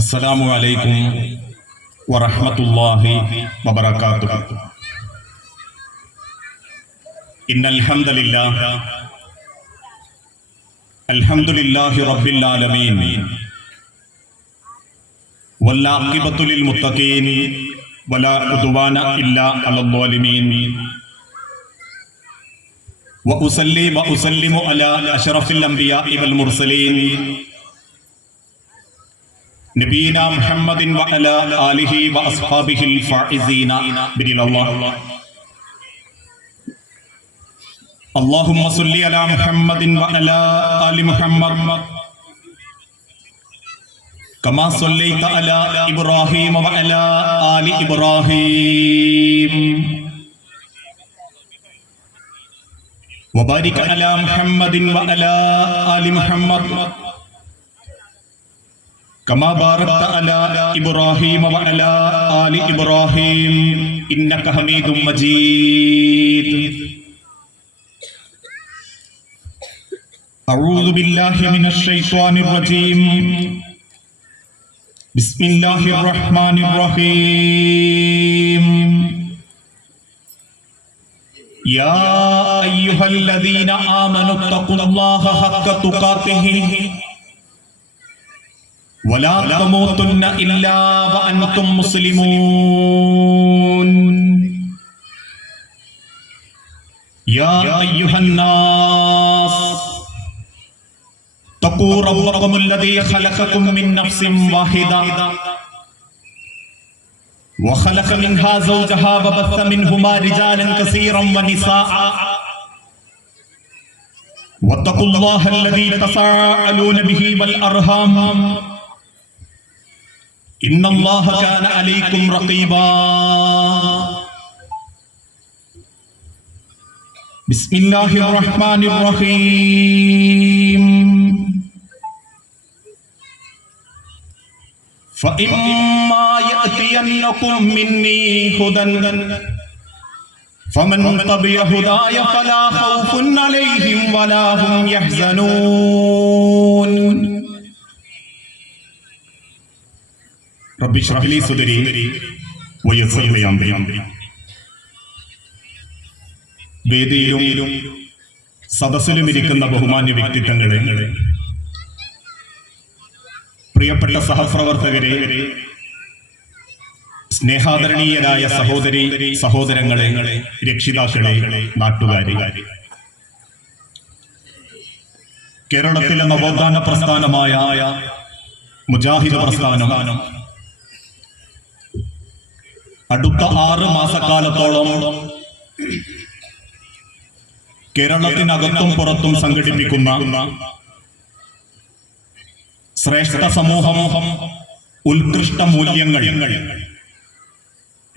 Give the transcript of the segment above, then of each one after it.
السلام عليكم ورحمة الله وبركاته. إن الحمد لله رب العالمين والعاقبة للمتقين ولا عدوان إلا على الظالمين وأصلي وأسلم على أشرف الأنبياء والمرسلين نبينا محمد وعلى آله وأصحابه الفائزين برضا الله. اللهم صل على محمد وعلى آل محمد كما صليت على إبراهيم وعلى آل إبراهيم وبارك على محمد وعلى آل محمد كما باركت على إبراهيم وعلى آل إبراهيم إنك حميد مجيد. أعوذ بالله من الشيطان الرجيم. بسم الله الرحمن الرحيم. يا أيها الذين آمنوا اتقوا الله حق تقاته ولا تموتن إلا وأنتم مسلمون. يا أيها الناس اتقوا ربكم الذي خلقكم من نفس واحدة وخلق منها زوجها وبث منهما رجالا كثيرا ونساء واتقوا الله الذي تساءلون به والأرحام إن الله كان عليكم رقيبا. بسم الله الرحمن الرحيم. فإما يأتينكم مني هدى فمن تبع هداي فلا خوف عليهم ولا هم يحزنون. رب اشرح لي صدري ويسر لي أمري. വേദിയിലും സദസ്സിലും ഇരിക്കുന്ന ബഹുമാന്യ വ്യക്തിത്വങ്ങളെ, പ്രിയപ്പെട്ട സഹപ്രവർത്തകരെ, സ്നേഹാദരണീയരായ സഹോദരി സഹോദരങ്ങളെ, രക്ഷിതാക്കളെ, നാട്ടുകാരെ, കേരളത്തിലെ നവോത്ഥാന പ്രസ്ഥാനമായ മുജാഹിദ് പ്രസ്ഥാനം അടുത്ത 6 മാസക്കാലത്തോളം കേരളത്തിനകത്തും പുറത്തും സംഘടിപ്പിക്കുന്ന ശ്രേഷ്ഠ സമൂഹം ഉത്കൃഷ്ട മൂല്യങ്ങൾ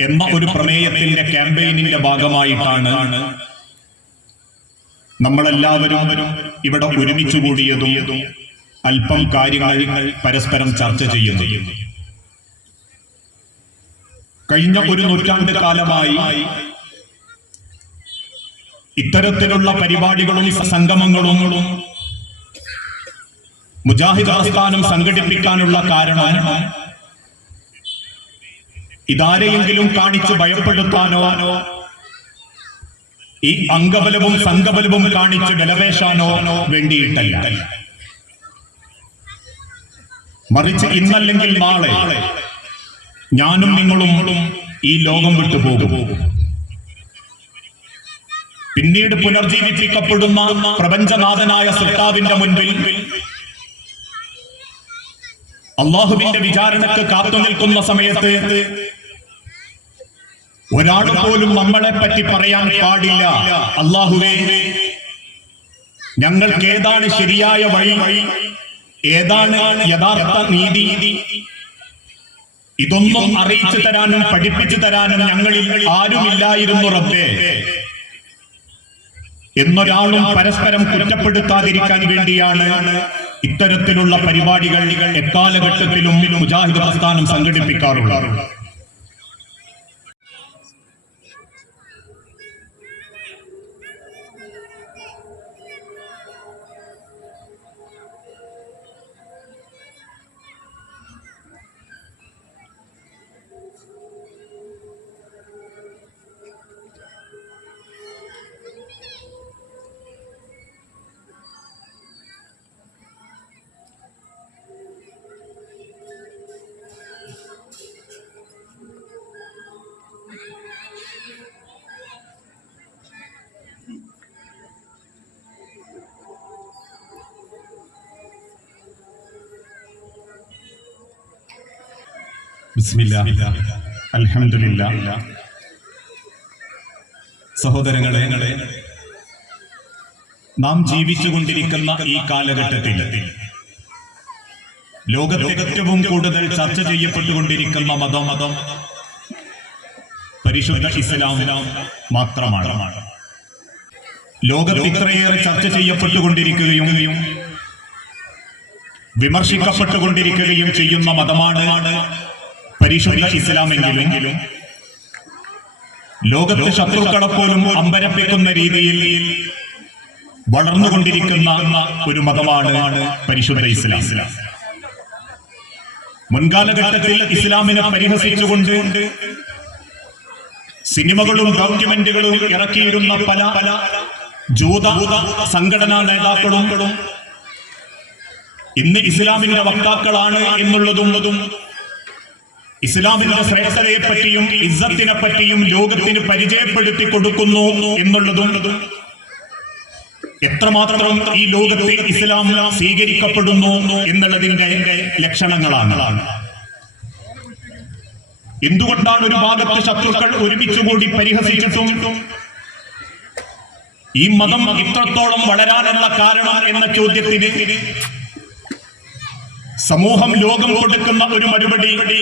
എന്ന ഒരു പ്രമേയത്തിന്റെ ക്യാമ്പയിനിന്റെ ഭാഗമായിട്ടാണ് നമ്മളെല്ലാവരും ഇവിടെ ഒരുമിച്ച് കൂടിയതും അല്പം കാര്യങ്ങൾ പരസ്പരം ചർച്ച ചെയ്യുന്നു. കഴിഞ്ഞ ഒരു നൂറ്റാണ്ട് കാലമായി ഇത്തരത്തിലുള്ള പരിപാടികളും സംഗമങ്ങളും മുജാഹിദ് പ്രസ്ഥാനം സംഘടിപ്പിക്കാനുള്ള കാരണം ഇതാരെയെങ്കിലും കാണിച്ച് ഭയപ്പെടുത്താനോ ഈ അംഗബലവും സംഘബലവും കാണിച്ച് ബലപേശാനോ വേണ്ടിയിട്ടല്ല, മറിച്ച് ഇന്നല്ലെങ്കിൽ നാളെ ഞാനും നിങ്ങളും ഈ ലോകം വിട്ടുപോകും. പിന്നീട് പുനർജീവിപ്പിക്കപ്പെടുന്ന പ്രപഞ്ചനാഥനായ സൃഷ്ടാവിന്റെ മുൻപിൽ അള്ളാഹുവിന്റെ വിചാരണക്ക് കാത്തുനിൽക്കുന്ന സമയത്ത് ഒരാൾ പോലും നമ്മളെ പറ്റി പറയാൻ പാടില്ല, അള്ളാഹുവേ, ഞങ്ങൾക്ക് ഏതാണ് ശരിയായ വഴി, ഏതാണ് യഥാർത്ഥ നീതി, ഇതൊന്നും അറിയിച്ചു തരാനും പഠിപ്പിച്ചു തരാനും ഞങ്ങളിൽ ആരുമില്ലായിരുന്നു റബ്ബേ എന്നൊരാളും പരസ്പരം കുറ്റപ്പെടുത്താതിരിക്കാൻ വേണ്ടിയാണ് ഇത്തരത്തിലുള്ള പരിപാടികൾ എക്കാലഘട്ടത്തിലും മുജാഹിദ് പ്രസ്ഥാനം സംഘടിപ്പിക്കാറുള്ളത്. ബിസ്മില്ലാഹ് അൽഹംദുലില്ലാഹ്. സഹോദരങ്ങളെ, നാം ജീവിച്ചുകൊണ്ടിരിക്കുന്ന ഈ കാലഘട്ടത്തിൽ ലോകത്തെ ഏറ്റവും കൂടുതൽ ചർച്ച ചെയ്യപ്പെട്ടുകൊണ്ടിരിക്കുന്ന മതം പരിശുദ്ധ ഇസ്ലാം മാത്രമാണ്. ലോകത്ത് ഇത്രയേറെ ചർച്ച ചെയ്യപ്പെട്ടുകൊണ്ടിരിക്കുകയും വിമർശിക്കപ്പെട്ടുകൊണ്ടിരിക്കുകയും ചെയ്യുന്ന മതമാണ് പരിശുദ്ധ ഇസ്ലാമെങ്കിലും ലോകത്തെ ശത്രുക്കളെ പോലും അമ്പരപ്പിക്കുന്ന രീതിയിൽ വളർന്നുകൊണ്ടിരിക്കുന്ന ഒരു മതമാണ് പരിശുദ്ധ ഇസ്ലാം. മുൻകാലഘട്ടത്തിൽ ഇസ്ലാമിനെ പരിഹസിച്ചുകൊണ്ട് സിനിമകളും ഡോക്യുമെന്റുകളും ഇറക്കിയിരുന്ന പല ജൂത സംഘടനാ നേതാക്കളും ഇന്ന് ഇസ്ലാമിന്റെ വക്താക്കളാണ് എന്നുള്ളതും ഇസ്ലാമിന്റെ ശ്രേഷ്ഠതയെ പറ്റിയും ഇസ്സത്തിനെ പറ്റിയും ലോകത്തിന് പരിചയപ്പെടുത്തി കൊടുക്കുന്നു എന്നുള്ളതും എത്രമാത്രം ഈ ലോകത്തെ ഇസ്ലാം സ്വീകരിക്കപ്പെടുന്നു എന്നുള്ളതിന്റെ ലക്ഷണങ്ങളാണ്. എന്തുകൊണ്ടാണ് ഒരു ഭാഗത്ത് ശത്രുക്കൾ ഒരുമിച്ചുകൂടി പരിഹസിച്ചിട്ടും ഈ മതം ഇത്രത്തോളം വളരാനുള്ള കാരണം എന്ന ചോദ്യത്തിന് സമൂഹം ലോകം കൊടുക്കുന്ന ഒരു മറുപടി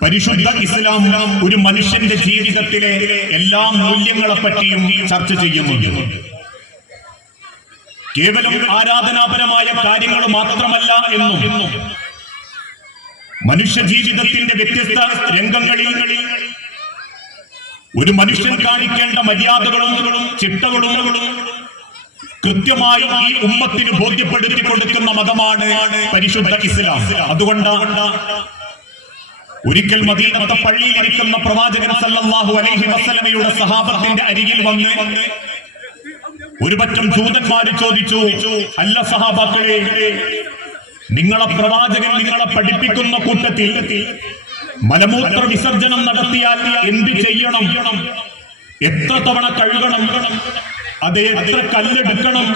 പരിശുദ്ധ ഇസ്ലാം ഒരു മനുഷ്യന്റെ ജീവിതത്തിലെ എല്ലാ മൂല്യങ്ങളെ പറ്റിയും ചർച്ച ചെയ്യുന്നുണ്ട്. കേവലം ആരാധനാപരമായ കാര്യങ്ങൾ മാത്രമല്ല എന്നും മനുഷ്യ ജീവിതത്തിന്റെ വ്യത്യസ്ത രംഗങ്ങളിൽ ഒരു മനുഷ്യൻ കാണിക്കേണ്ട മര്യാദകളും ചിട്ടകളും കൃത്യമായി ഈ ഉമ്മത്തിന് ബോധ്യപ്പെടുത്തി കൊടുക്കുന്ന മതമാണ് പരിശുദ്ധ ഇസ്ലാം. അതുകൊണ്ടാണ് ഒരിക്കൽ മദീനത്തെ പള്ളിയിലിരിക്കുന്ന പ്രവാചകൻ സല്ലല്ലാഹു അലൈഹി വസല്ലമയുടെ സഹാബത്തിന്റെ അരികിൽ വന്ന് ഒരുപറ്റം ജൂതന്മാര് ചോദിച്ചു, അല്ല സഹാബാക്കളെ, നിങ്ങളെ പ്രവാചകൻ നിങ്ങളെ പഠിപ്പിക്കുന്ന കൂട്ടത്തിൽ മലമൂത്ര വിസർജനം നടത്തിയാൽ എന്ത് ചെയ്യണം, എത്ര തവണ കഴുകണം, അത് എത്ര കല്ലെടുക്കണം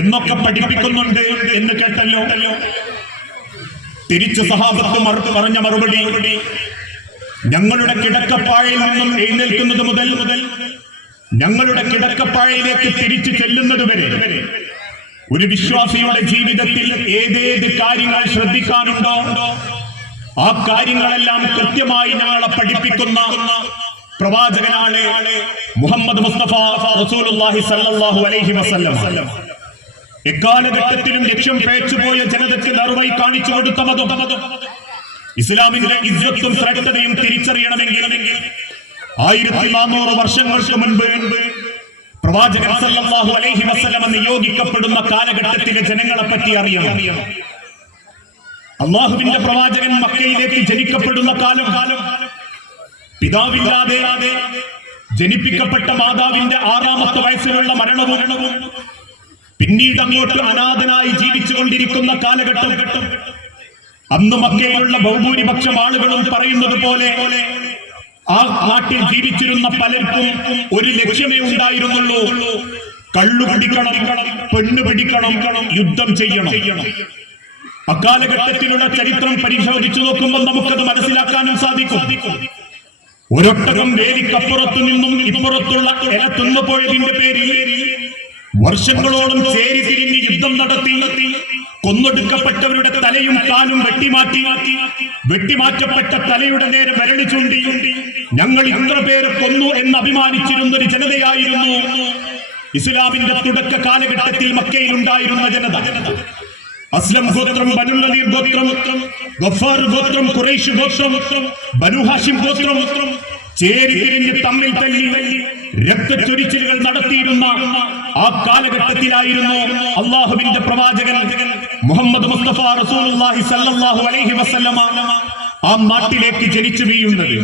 എന്നൊക്കെ പഠിപ്പിക്കുന്നുണ്ട് എന്ന് കേട്ടല്ലോ. തിരിച്ച് സഹാബത്ത് പറഞ്ഞ മറുപടി, ഞങ്ങളുടെ കിടക്കപ്പാഴയിൽ നിന്നും എഴുന്നേൽക്കുന്നത് മുതൽ ഞങ്ങളുടെ കിടക്കപ്പാഴയിലേക്ക് തിരിച്ചു ചെല്ലുന്നത് വരെ ഒരു വിശ്വാസിയുടെ ജീവിതത്തിൽ ഏതേത് കാര്യങ്ങൾ ശ്രദ്ധിക്കാനുണ്ടോ ആ കാര്യങ്ങളെല്ലാം കൃത്യമായി ഞങ്ങളെ പഠിപ്പിക്കുന്ന പ്രവാചകനാണ് മുഹമ്മദ് മുസ്തഫ റസൂലുള്ളാഹി സ്വല്ലല്ലാഹു അലൈഹി വസല്ലം. എക്കാലഘട്ടത്തിലും ലക്ഷ്യം പേച്ചുപോയ ജനതയ്ക്ക് നറുവഴി കാണിച്ചു കൊടുത്ത മതം. ഇസ്ലാമിന്റെ ഇസ്സത്തും ശ്രേഷ്ഠതയും തിരിച്ചറിയണമെങ്കിൽ 1400 വർഷങ്ങൾക്ക് മുൻപ് പ്രവാചകൻ സല്ലല്ലാഹു അലൈഹി വസല്ലം നിയോഗിക്കപ്പെടുന്ന കാലഘട്ടത്തിലെ ജനങ്ങളെ പറ്റി അറിയണം. അള്ളാഹുവിന്റെ പ്രവാചകൻ മക്കയിലേക്ക് ജനിക്കപ്പെടുന്ന കാലം പിതാവില്ലാതെ ജനിപ്പിക്കപ്പെട്ട മാതാവിന്റെ 6ാമത്തെ വയസ്സിലുള്ള മരണവും പിന്നീട് അങ്ങോട്ട് അനാഥനായി ജീവിച്ചുകൊണ്ടിരിക്കുന്ന കാലഘട്ടം. അന്ന് മക്കയിലുള്ള ബഹുഭൂരിപക്ഷം ആളുകളും പറയുന്നത് പോലെ ആ നാട്ടിൽ ജീവിച്ചിരുന്ന പലർക്കും ഒരു ലക്ഷ്യമേ ഉണ്ടായിരുന്നുള്ളൂ, കള്ളു പിടിക്കണം, പെണ്ണ് പിടിക്കണം, യുദ്ധം ചെയ്യണം. അക്കാലഘട്ടത്തിലുള്ള ചരിത്രം പരിശോധിച്ചു നോക്കുമ്പോൾ നമുക്കത് മനസ്സിലാക്കാനും സാധിക്കും. ഒരൊട്ടകം വേലിക്കപ്പുറത്തു നിന്നും ഇപ്പുറത്തുള്ള ഇല തിന്നുപോയതിന്റെ പേരിൽ വർഷങ്ങളോളം ചേരി തിരിഞ്ഞ് യുദ്ധം നടത്തി കൊന്നൊടുക്കപ്പെട്ടവരുടെ തലയും കാലും വെട്ടിമാറ്റപ്പെട്ട തലയുടെ നേരെ വിരൽ ചൂണ്ടി ഞങ്ങൾ ഇത്ര പേര് കൊന്നു എന്ന് അഭിമാനിച്ചിരുന്ന ഒരു ജനതയായിരുന്നു ഇസ്ലാമിന്റെ തുടക്ക കാലഘട്ടത്തിൽ മക്കയിൽ ഉണ്ടായിരുന്ന ജനത. അസ്ലം ഗോത്രം, ബനു നദീർ ഗോത്രം, ഗഫാർ ഗോത്രം, ഖുറൈശ് ഗോത്രം, ബനു ഹാഷിം ഗോത്രം ചേരി തിരിഞ്ഞ് തമ്മിൽ തല്ലി രക്തച്ചൊരിച്ചിലുകൾ നടത്തിയിരുന്ന ആ കാലഘട്ടത്തിലായിരുന്നു അള്ളാഹുവിന്റെ പ്രവാചകൻ മുഹമ്മദ് മുസ്തഫ റസൂലുള്ളാഹി സ്വല്ലല്ലാഹു അലൈഹി വസല്ലമ ആ നാട്ടിലേക്ക് ജനിച്ചു വീഴുന്നത്.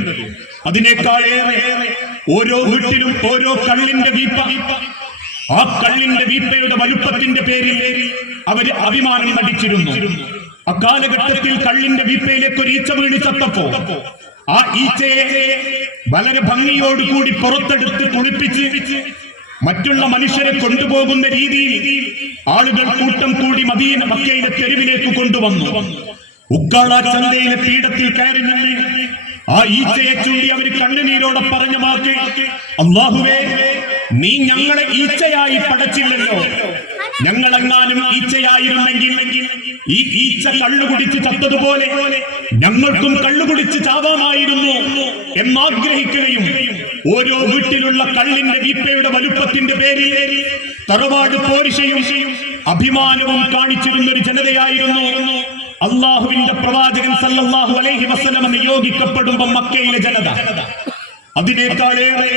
അതിനേക്കാളേറെ ഓരോ വീട്ടിലും ഓരോ കള്ളിന്റെ വീപ്പ. ആ കള്ളിന്റെ വീപ്പയുടെ വലുപ്പത്തിന്റെ പേരിൽ അവര് അഭിമാനം നടിച്ചിരുന്നു. അക്കാലഘട്ടത്തിൽ കള്ളിന്റെ വീപ്പയിലേക്ക് ഒരു ഈച്ച വീണ് ചത്തപ്പോ ആ ഈച്ചയെ വളരെ ഭംഗിയോടുകൂടി പുറത്തെടുത്ത് കുളിപ്പിച്ച് മറ്റുള്ള മനുഷ്യരെ കൊണ്ടുപോകുന്ന രീതിയിൽ ആളുകൾ കൂട്ടം കൂടി മക്കയിലെ തെരുവിലേക്ക് കൊണ്ടുവന്നു. ഉക്കാള ചന്തയിലെ പീഠത്തിൽ കയറി നിന്ന് ആ ഈച്ചയെ ചൂണ്ടി അവർ കണ്ണുനീരോടെ പറഞ്ഞ വാക്ക്, അല്ലാഹുവേ, നീ ഞങ്ങളെ ഈച്ചയായി പടച്ചില്ലല്ലോ. ഞങ്ങളെങ്ങാനും ഈച്ചയായിരുന്നെങ്കിൽ ഈ ഈച്ച കള്ളുകുടിച്ച് ചത്തതുപോലെ ഞങ്ങൾക്കും കള്ളുകുടിച്ച് ചാവാമായിരുന്നു എന്നാഗ്രഹിക്കുകയും ഓരോ വീട്ടിലുള്ള കള്ളിന്റെ വീപ്പയുടെ വലുപ്പത്തിന്റെ പേരിൽ തറവാട് പോരിശയും അഭിമാനവും കാണിച്ചിരുന്ന ഒരു ജനതയായിരുന്നു അള്ളാഹുവിന്റെ പ്രവാചകൻ സല്ലല്ലാഹു അലൈഹി വസല്ലം നിയോഗിക്കപ്പെടുമ്പോൾ മക്കയിലെ ജനത. അതിനേക്കാളേറെ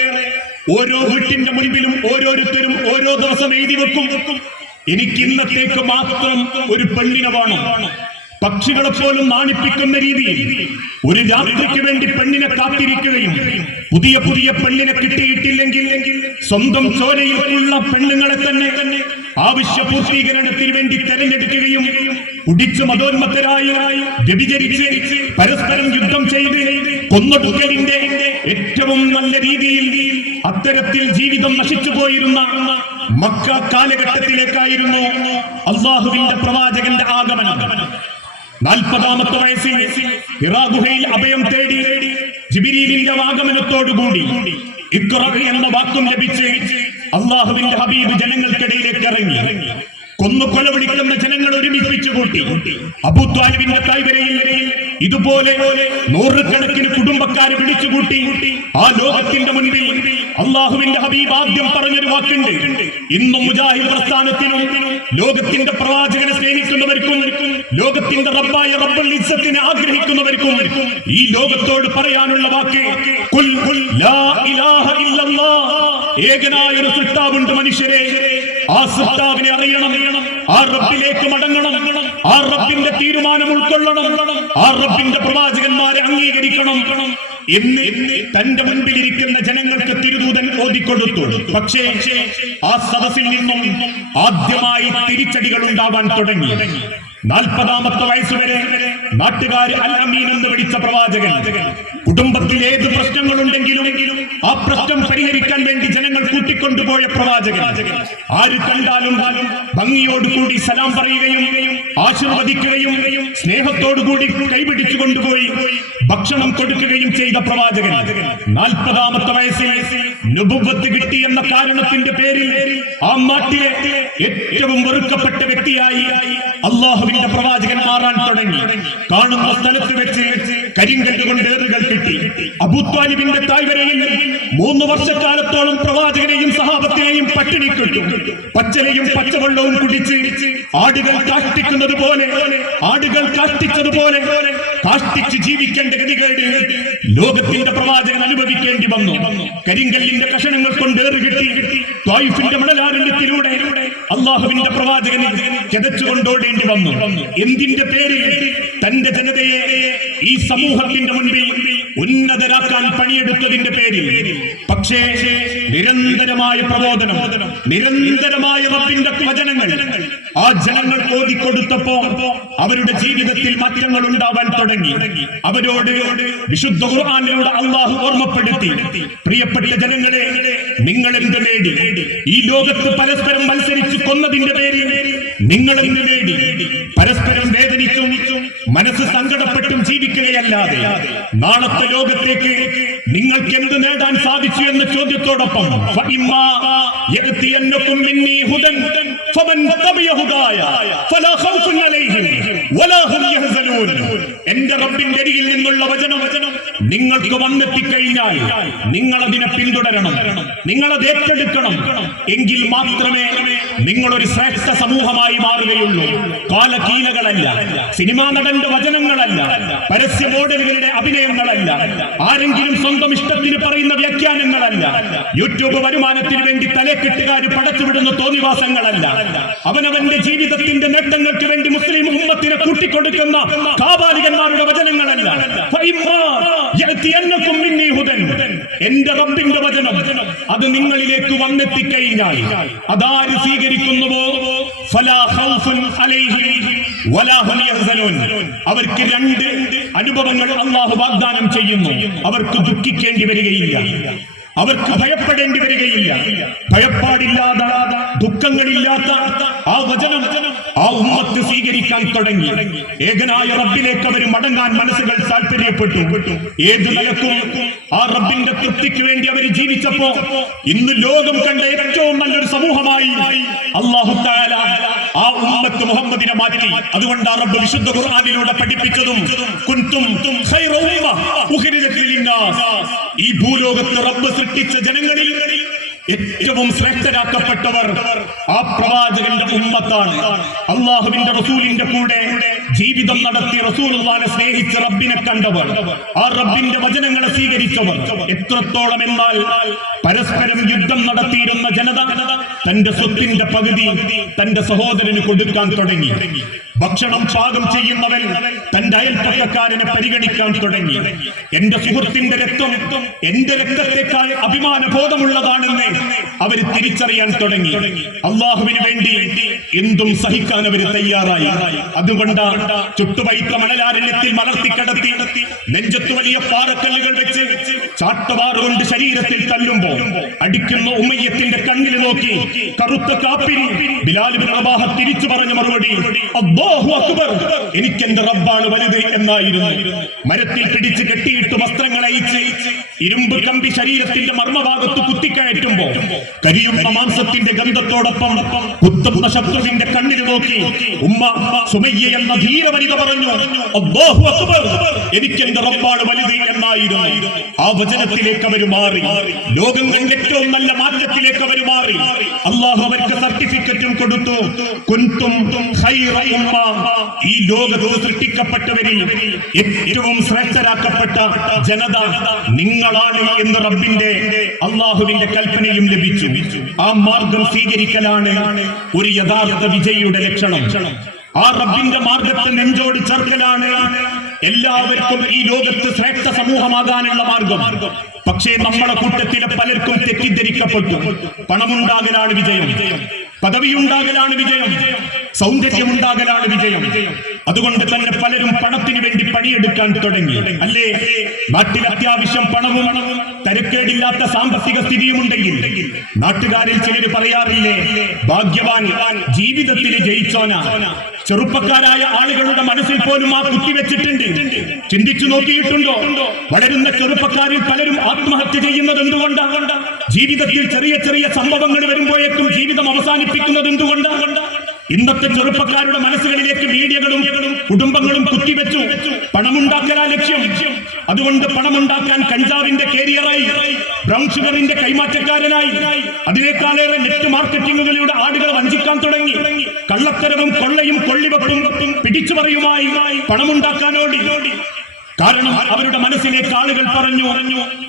ഓരോ വീട്ടിന്റെ മുൻപിലും ഓരോരുത്തരും ഓരോ ദിവസം എഴുതി വെക്കും, എനിക്ക് ഇന്നത്തേക്ക് മാത്രം ഒരു പെണ്ണിനെ വേണം. പക്ഷികളെ പോലും നാണിപ്പിക്കുന്ന രീതിയിൽ ഒരു രാത്രിക്ക് വേണ്ടി പെണ്ണിനെ കാത്തിരിക്കുകയും പുതിയ പുതിയ പെണ്ണിനെ കിട്ടിയിട്ടില്ലെങ്കിൽ സ്വന്തം ചോരയിലുള്ള പെണ്ണുങ്ങളെ തന്നെ ആവശ്യ പൂർത്തീകരണത്തിന് വേണ്ടി തെരഞ്ഞെടുക്കുകയും കുടിച്ച് മതോന്മത്തരായി വ്യഭിചരിച്ച് പരസ്പരം യുദ്ധം ചെയ്ത് കൊന്നൊടുക്കലിന്റെ ഏറ്റവും നല്ല രീതിയിൽ അത്തരത്തിൽ ജീവിതം നശിച്ചു പോയിരുന്ന മക്ക കാലഘട്ടത്തിലേക്കായിരുന്നു അള്ളാഹുവിന്റെ പ്രവാചകന്റെ ആഗമനം. 40-ാമത്തെ വയസ്സിൽ ഹിറാ ഗുഹയിൽ അഭയം തേടി ജിബ്രീലിന്റെ ആഗമനത്തോടുകൂടി ഇഖ്റ എന്ന വാക്കും ലഭിച്ച് അള്ളാഹുവിന്റെ ഹബീബ് ജനങ്ങൾക്കിടയിലേക്ക് ഇറങ്ങി. കൊലവിളിക്കുന്ന ജനങ്ങൾ ഒരുമിപ്പിച്ചു കൂട്ടി. അബൂ ത്വാലിബിന്റെ തായ്വരയിൽ ഇതുപോലെ നൂറുകണക്കിന് കുടുംബക്കാരെ വിളിച്ചുകൂട്ടി. ആ ലോകത്തിന്റെ മുൻപിൽ അള്ളാഹുവിന്റെ ഹബീബ് ആദ്യം പറഞ്ഞൊരു വാക്കുണ്ട്, ഇന്നും മുജാഹിദ് പ്രസ്ഥാനത്തിനും ലോകത്തിന്റെ പ്രവാചകനെ സ്നേഹിക്കുന്നവർക്കും ലോകത്തിന്റെ റബ്ബായ റബ്ബുൽ ഇസ്സത്തിനെ ആഗ്രഹിക്കുന്നവർക്കും ഈ ലോകത്തോട് പറയാനുള്ള വാക്ക്, ഖുൽ ലാ ഇലാഹ ഇല്ലല്ലാഹ്, ഏകനായ ഒരു സൃഷ്ടാവുണ്ട് മനുഷ്യരെ, ആ സൃഷ്ടാവിനെ അറിയണം, ആ റബ്ബിലേക്ക് മടങ്ങണം, ആ റബ്ബിന്റെ തീരുമാനം ഉൾക്കൊള്ളണം, ആ റബ്ബിന്റെ പ്രവാചകന്മാരെ അംഗീകരിക്കണം എന്ന് തന്റെ മുൻപിലിരിക്കുന്ന ജനങ്ങൾക്ക് തിരുദൂതൻ ഓതിക്കൊടുത്തു. പക്ഷേ ആ സദസ്സിൽ നിന്നും ആദ്യമായി തിരിച്ചടികൾ ഉണ്ടാവാൻ തുടങ്ങി. 40-ാമത്തെ വയസ്സുവരെ നാട്ടുകാർ അൽ അമീൻ എന്ന് വിളിച്ച പ്രവാചകൻ, കുടുംബത്തിൽ ഏത് പ്രശ്നങ്ങളുണ്ടെങ്കിലും ആ പ്രശ്നം പരിഹരിക്കാൻ വേണ്ടി ജനങ്ങൾ കൂട്ടിക്കൊണ്ടുപോയ പ്രവാചകൻ, ആര് കണ്ടാലും ഭംഗിയോടുകൂടി സലാം പറയുകയും ആശീർവദിക്കുകയും സ്നേഹത്തോടുകൂടി കൈപിടിച്ചു കൊണ്ടുപോയി ഭക്ഷണം കൊടുക്കുകയും ചെയ്ത പ്രവാചകൻ 40-ാമത്തെ വയസ്സിൽ നുബുവ്വത്ത് കിട്ടി എന്ന കാരണത്തിന്റെ പേരിൽ ആ നാട്ടിലെ ഏറ്റവും വെറുക്കപ്പെട്ട വ്യക്തിയായി അള്ളാഹുവിന്റെ പ്രവാചകൻ മാറാൻ തുടങ്ങി. കാണുന്ന സ്ഥലത്ത് വെച്ച് കരിങ്കല്ല് കൊണ്ട് ഏറുകൾ കിട്ടി. അബൂ ത്വാലിബിന്റെ തായ്വരയിൽ 3 വർഷക്കാലത്തോളം പ്രവാചകനെയും സഹാബത്തിനെയും പട്ടിണിക്കിട്ടു. പച്ചലയും പച്ചവെള്ളവും കുടിച്ച് ആടുകൾ കാഷ്ടിക്കുന്നത് പോലെ, ആടുകൾ കാഷ്ടിച്ചതുപോലെ കാഷ്ടിച്ച് ജീവിക്കേണ്ട ഗതികേട് ലോകത്തിന്റെ പ്രവാചകൻ അനുഭവിക്കേണ്ടി വന്നു. കരിങ്കല്ലിന്റെ കഷണങ്ങൾ കൊണ്ട് ഏറുകിട്ടി ത്വായിഫിന്റെ മണലാരണ്യത്തിലൂടെ അള്ളാഹുവിന്റെ പ്രവാചകനെ ചതച്ചുകൊണ്ടോടേണ്ടി വന്നു. എന്തിന്റെ പേരിൽ? തന്റെ ജനതയെ ഈ സമൂഹത്തിന്റെ മുൻപിൽ ഉന്നതരാക്കാൻ പണിയെടുത്തതിന്റെ പേരിൽ. പക്ഷേ നിരന്തരമായ പ്രബോധനം, നിരന്തരമായ റബ്ബിന്റെ വചനങ്ങൾ ആ ജനങ്ങൾ ഓതിക്കൊടുത്തപ്പോ അവരുടെ ജീവിതത്തിൽ മാറ്റങ്ങൾ ഉണ്ടാവാൻ തുടങ്ങി. അവരോട് വിശുദ്ധ ഖുർആനിലൂടെ അള്ളാഹു ഓർമ്മപ്പെടുത്തി, പ്രിയപ്പെട്ട ജനങ്ങളെ, നിങ്ങൾ എന്ത് നേടി? ഈ ലോകത്ത് പരസ്പരം മത്സരിച്ച് കൊന്നതിന്റെ പേരിൽ നിങ്ങൾ എന്ത് നേടി? പരസ്പരം വേദനിച്ചും മനസ്സ് സങ്കടപ്പെട്ടും ജീവിക്കുകയല്ലാതെ നാളത്തെ ലോകത്തേക്ക് നിങ്ങൾക്ക് എന്ത് നേടാൻ സാധിച്ചു എന്ന ചോദ്യത്തോടൊപ്പം എന്റെ റബ്ബിന്റെ അരികിൽ നിന്നുള്ള വചനം നിങ്ങൾക്ക് വന്നെത്തിക്കഴിഞ്ഞാൽ നിങ്ങൾ അതിനെ പിന്തുടരണം, നിങ്ങളത് ഏറ്റെടുക്കണം. എങ്കിൽ മാത്രമേ നിങ്ങളൊരു ശ്രേഷ്ഠ സമൂഹമായി മാറുകയുള്ളൂ. കാലകീലകളല്ല, സിനിമാ നടന്റെ വചനങ്ങളല്ല, പരസ്യ മോഡലുകളുടെ അഭിനയങ്ങളല്ല, ആരെങ്കിലും സ്വന്തം ഇഷ്ടത്തിന് പറയുന്ന വ്യാഖ്യാനങ്ങളല്ല, യൂട്യൂബ് വരുമാനത്തിന് വേണ്ടി തലക്കെട്ടുകാർ പടച്ചുവിടുന്ന തോന്നിവാസങ്ങളല്ല, അവനവന്റെ ജീവിതത്തിന്റെ നേട്ടങ്ങൾക്ക് വേണ്ടി മുസ്ലിം ഉമ്മത്തിനെ കൂട്ടിക്കൊടുക്കുന്ന കാപാലികന്മാരുടെ വചനങ്ങളല്ല. എന്റെ റബ്ബിന്റെ വചനം അത് നിങ്ങളിലേക്ക് വന്നെത്തിക്കഴിഞ്ഞാൽ അതാര് സ്വീകരിക്കുന്നുവോ അവർക്ക് 2 അനുഭവങ്ങൾ അള്ളാഹു വാഗ്ദാനം ചെയ്യുന്നു. അവർക്ക് ദുഃഖിക്കേണ്ടി വരികയില്ല. അവർക്ക് ഭയപ്പെടേണ്ടി വരികയില്ല. ഭയപ്പാടില്ലാത്ത, ദുഃഖങ്ങളില്ലാത്ത ആ വചനം ആ ഉമ്മത്ത് സ്വീകരിക്കാൻ തുടങ്ങി. ഏകനായ റബ്ബിലേക്ക് അവർ മടങ്ങാൻ മനസ്സുകൾ താല്പര്യപ്പെട്ടു. ഏത് നിലക്കും ആ റബ്ബിന്റെ തൃപ്തിക്ക് വേണ്ടി അവർ ജീവിച്ചപ്പോ ഇന്ന് ലോകം കണ്ട ഏറ്റവും നല്ലൊരു സമൂഹമായി അല്ലാഹു തആല ആ ഉമ്മത്ത് മുഹമ്മദിനെ മാറ്റി. അതുകൊണ്ട് ആ റബ്ബ് വിശുദ്ധ ഖുർആനിലൂടെ പഠിപ്പിച്ചതും കുൻതും ഖൈറ ഉമ്മ ഉഖ്രിജത് ലിന്നാസ്, ഈ ഭൂലോകത്ത് റബ്ബ് സൃഷ്ടിച്ച ജനങ്ങളിൽ ഏറ്റവും ശ്രേഷ്ഠരാക്കപ്പെട്ടവർ ആ പ്രവാചകന്റെ ഉമ്മത്താണ്. അള്ളാഹുവിന്റെ റസൂലിന്റെ കൂടെ ജീവിതം നടത്തി റസൂലുള്ളാഹിനെ സ്നേഹിച്ച് റബ്ബിനെ കണ്ടവർ, ആ റബ്ബിന്റെ വചനങ്ങളെ സ്വീകരിച്ചവർ. എത്രത്തോളം എന്നാൽ പരസ്പരം യുദ്ധം നടത്തിയിരുന്ന ജനത തന്റെ സ്വത്തിന്റെ പകുതി തന്റെ സഹോദരന് കൊടുക്കാൻ തുടങ്ങി. ഭക്ഷണം പാകം ചെയ്യുന്നവൻ തന്റെ അയൽപ്പക്കക്കാരനെ പരിഗണിക്കാൻ തുടങ്ങി. എന്റെ സുഹൃത്തിന്റെ രക്തം എന്റെ രക്തത്തെക്കാൾ അഭിമാന ബോധമുള്ളതാണെന്ന് അവർ തിരിച്ചറിയാൻ തുടങ്ങി. അള്ളാഹുവിന് വേണ്ടി എന്തും സഹിക്കാൻ അവർ തയ്യാറായി. അതുകൊണ്ട് ചുട്ടുപൈത്ത മണലാരണ്യത്തിൽ മലർത്തിക്കടത്തി നെഞ്ചത്ത് വലിയ പാറക്കല്ലുകൾ വെച്ച് ചാട്ടവാറുകൊണ്ട് ശരീരത്തിൽ തല്ലുമ്പോൾ അടിക്കുന്ന ഉമ്മയ്യത്തിന്റെ കണ്ണിൽ നോക്കി കറുത്ത കാപ്പിരി ബിലാൽ ഇബ്നു റബാഹ തിരിച്ചു പറഞ്ഞ മറുപടി അല്ലാഹു അക്ബർ, എനിക്കെന്റെ റബ്ബാണ് വലുത് എന്നായിരുന്നു. മരത്തിൽ പിടിച്ച് കെട്ടിയിട്ട് വസ്ത്രങ്ങൾ അയച്ച് ഇരുമ്പ് കമ്പി ശരീരത്തിന്റെ മർമ്മഭാഗത്ത് കുത്തിക്കയറ്റുമ്പോ കരിയുന്ന മാംസത്തിന്റെ ഗന്ധത്തോടൊപ്പം കുത്തുന്ന ശത്രുവിന്റെ കണ്ണിൽ നോക്കി ഉമ്മ സുമയ്യ എന്ന ധീരവനിത പറഞ്ഞു അല്ലാഹു അക്ബർ, എനിക്കെന്റെ റബ്ബാണ് വലുത് എന്നായിരുന്നു. ആ വചനത്തിലേക്ക് അവർ മാറി. ലോകം കണ്ട ഏറ്റവും നല്ല മാറ്റത്തിലേക്ക് അവർ മാറി. അല്ലാഹു അവർക്ക് സർട്ടിഫിക്കറ്റും കൊടുത്തു. കുൻതും ഖൈറ ഉമ്മ, ഈ ലോകത്ത് സൃഷ്ടിക്കപ്പെട്ടവരിൽ ഏറ്റവും ശ്രേഷ്ഠരാക്കപ്പെട്ട ജനത നിങ്ങളാണ് എന്ന് റബ്ബിന്റെ അള്ളാഹുവിന്റെ കൽപ്പനയും ലഭിച്ചു. ആ മാർഗം സ്വീകരിക്കലാണ് ഒരു യഥാർത്ഥ വിജയിയുടെ ലക്ഷണം. ആ റബ്ബിന്റെ മാർഗത്തെ നെഞ്ചോട് ചേർക്കലാണ് എല്ലാവർക്കും ഈ ലോകത്ത് ശ്രേഷ്ഠ സമൂഹമാകാനുള്ള മാർഗം. പക്ഷേ നമ്മളെ കൂട്ടത്തിലെ പലർക്കും തെറ്റിദ്ധരിക്കപ്പെട്ടു. പണമുണ്ടാകലാണ് വിജയം, പദവിയുണ്ടാകലാണ് വിജയം, സൗന്ദര്യമുണ്ടാകലാണ് വിജയം. അതുകൊണ്ട് തന്നെ പലരും പണത്തിന് വേണ്ടി പണിയെടുക്കാൻ തുടങ്ങി. അല്ലേ, നാട്ടിൽ അത്യാവശ്യം പണവും തരക്കേടില്ലാത്ത സാമ്പത്തിക സ്ഥിതിയും ഉണ്ടെങ്കിൽ നാട്ടുകാരിൽ ചിലർ പറയാറില്ലേ, ഭാഗ്യവാൻ ജീവിതത്തിൽ ജയിച്ചോനാ. ചെറുപ്പക്കാരായ ആളുകളുടെ മനസ്സിൽ പോലും ആ കുത്തിവെച്ചിട്ടുണ്ട്. ചിന്തിച്ചു നോക്കിയിട്ടുണ്ടോ? വളരുന്ന ചെറുപ്പക്കാരിൽ പലരും ആത്മഹത്യ ചെയ്യുന്നത് എന്തുകൊണ്ടാണ്? ജീവിതത്തിൽ ചെറിയ ചെറിയ സംഭവങ്ങൾ വരുമ്പോഴേക്കും ജീവിതം അവസാനിപ്പിക്കുന്നത് എന്തുകൊണ്ടാണ്? ഇന്നത്തെ ചെറുപ്പക്കാരുടെ മനസ്സുകളിലേക്ക് മീഡിയകളും കുടുംബങ്ങളും കുത്തിവെച്ചു. പണമുണ്ടാക്കലാ ലക്ഷ്യം. അതുകൊണ്ട് പണമുണ്ടാക്കാൻ കഞ്ചാവിന്റെ കേരിയറായി, ബ്രൗൺ ഷുഗറിന്റെ കൈമാറ്റക്കാരനായി, അതിനേക്കാളേറെ നെറ്റ് മാർക്കറ്റിംഗുകളിലൂടെ ആളുകളെ വഞ്ചിക്കാൻ തുടങ്ങി. കള്ളത്തരവും കൊള്ളയും കൊള്ളിവെപ്പും പിടിച്ചുപറിയുമായി പണമുണ്ടാക്കാനോടി. കാരണം അവരുടെ മനസ്സിലേക്ക് ആളുകൾ പറഞ്ഞു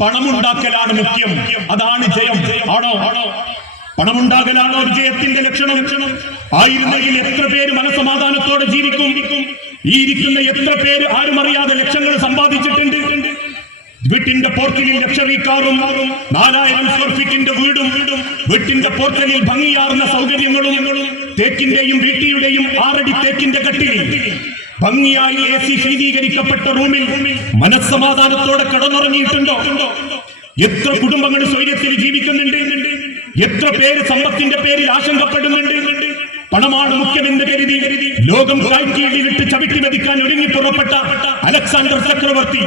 പണമുണ്ടാക്കലാണ് മുഖ്യം, അതാണ് ജയം. ആണോ? പണമുണ്ടാകലാണോ വിജയത്തിന്റെ ലക്ഷണം? ആയിരുന്നെങ്കിൽ എത്ര പേര് മനസമാധാനത്തോടെ ജീവിക്കും? ഈ ഇരിക്കുന്ന എത്ര പേര് ആരും അറിയാതെ ലക്ഷങ്ങൾ സമ്പാദിച്ചിട്ടുണ്ട്? വീട്ടിന്റെ പോർട്ടലിൽ ലക്ഷറി കാറും 4000 സ്ക്വയർ ഫീറ്റിന്റെ വീടും വീട്ടിന്റെ പോർട്ടലിൽ ഭംഗിയാർന്ന സൗകര്യങ്ങളും തേക്കിന്റെയും വീട്ടിയുടെയും 6 അടി തേക്കിന്റെ കട്ടിലിൽ ഭംഗിയായി AC ശീതീകരിക്കപ്പെട്ട റൂമിൽ മനസ്സമാധാനത്തോടെ കിടന്നുറങ്ങിയിട്ടുണ്ടോ? എത്ര കുടുംബങ്ങൾ സ്വൈര്യത്തിൽ ജീവിക്കുന്നുണ്ട്? എത്ര പേര് സമ്പത്തിന്റെ പേരിൽ ആശങ്കപ്പെടുന്നുണ്ട്? പണമാണ് മുഖ്യമെന്ന് കരുതി ലോകം കായ്ക്കീഴിലിട്ട് ചവിട്ടി മെതിക്കാൻ ഒരുങ്ങി പുറപ്പെട്ട അലക്സാണ്ടർ ചക്രവർത്തി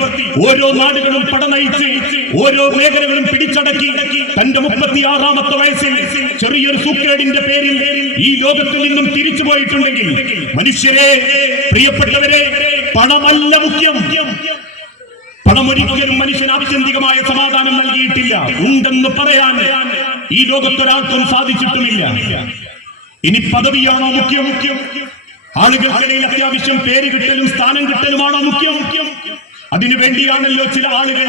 ഓരോ നാടുകളും പടനയിച്ച് ഓരോ മേഖലകളും പിടിച്ചടക്കി തന്റെ 36ാമത്തെ വയസ്സിൽ ചെറിയൊരു സൂക്കേടിന്റെ പേരിൽ ഈ ലോകത്തിൽ നിന്നും തിരിച്ചു പോയിട്ടുണ്ടെങ്കിൽ, മനുഷ്യരെ, പ്രിയപ്പെട്ടവരെ, പണമല്ല മുഖ്യം. പണമൊരിക്കലും മനുഷ്യന് ആത്യന്തികമായ സമാധാനം നൽകിയിട്ടില്ല. ഉണ്ടെന്ന് പറയാൻ ഈ ലോകത്തൊരാൾക്കും സാധിച്ചിട്ടുമില്ല. ഇനി പദവിയാണോ മുഖ്യം? ആളുകൾക്കിടയിൽ അത്യാവശ്യം പേര് കിട്ടലും സ്ഥാനം കിട്ടലുമാണോ മുഖ്യം? അതിനു വേണ്ടിയാണല്ലോ ചില ആളുകൾ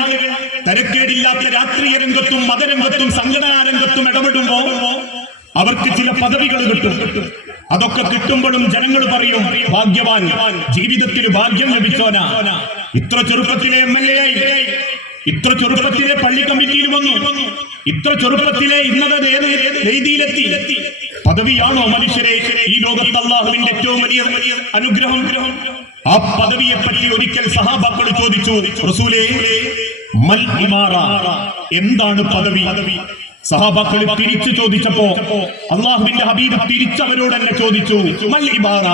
തരക്കേടില്ലാത്ത രാഷ്ട്രീയ രംഗത്തും മതരംഗത്തും സംഘടനാ രംഗത്തും ഇടപെടുമ്പോ അവർക്ക് ചില പദവികൾ കിട്ടും. അതൊക്കെ കിട്ടുമ്പോഴും ജനങ്ങൾ പറയും ഭാഗ്യവാൻ, ജീവിതത്തിൽ ഭാഗ്യം ലഭിച്ചോനാ. ഇത്ര ചെറുപ്പത്തിലെ MLA ആയി, ഇത്ര ചെറുപ്പത്തിലെ പള്ളി കമ്മിറ്റിയിൽ വന്നു, ഇത്ര ചെറുപ്പത്തിലെ ഇന്നത്തെ രീതിയിലെത്തി. പദവിയാണോ മനുഷ്യരെ ഈ ലോകത്ത് അല്ലാഹുവിന്റെ ഏറ്റവും വലിയ അനുഗ്രഹം? ആ പദവിയെ പറ്റി ഒരിക്കൽ സഹാബാക്കൾ ചോദിച്ചു, റസൂലേ, മൽ ഇമാറ, എന്താണ് പദവി? സഹാബാക്കൾ തിരിച്ചു ചോദിച്ചപ്പോ അള്ളാഹുവിന്റെ ഹബീബ് തിരിച്ചവരോട് തന്നെ ചോദിച്ചു, മൽ ഇമാറ,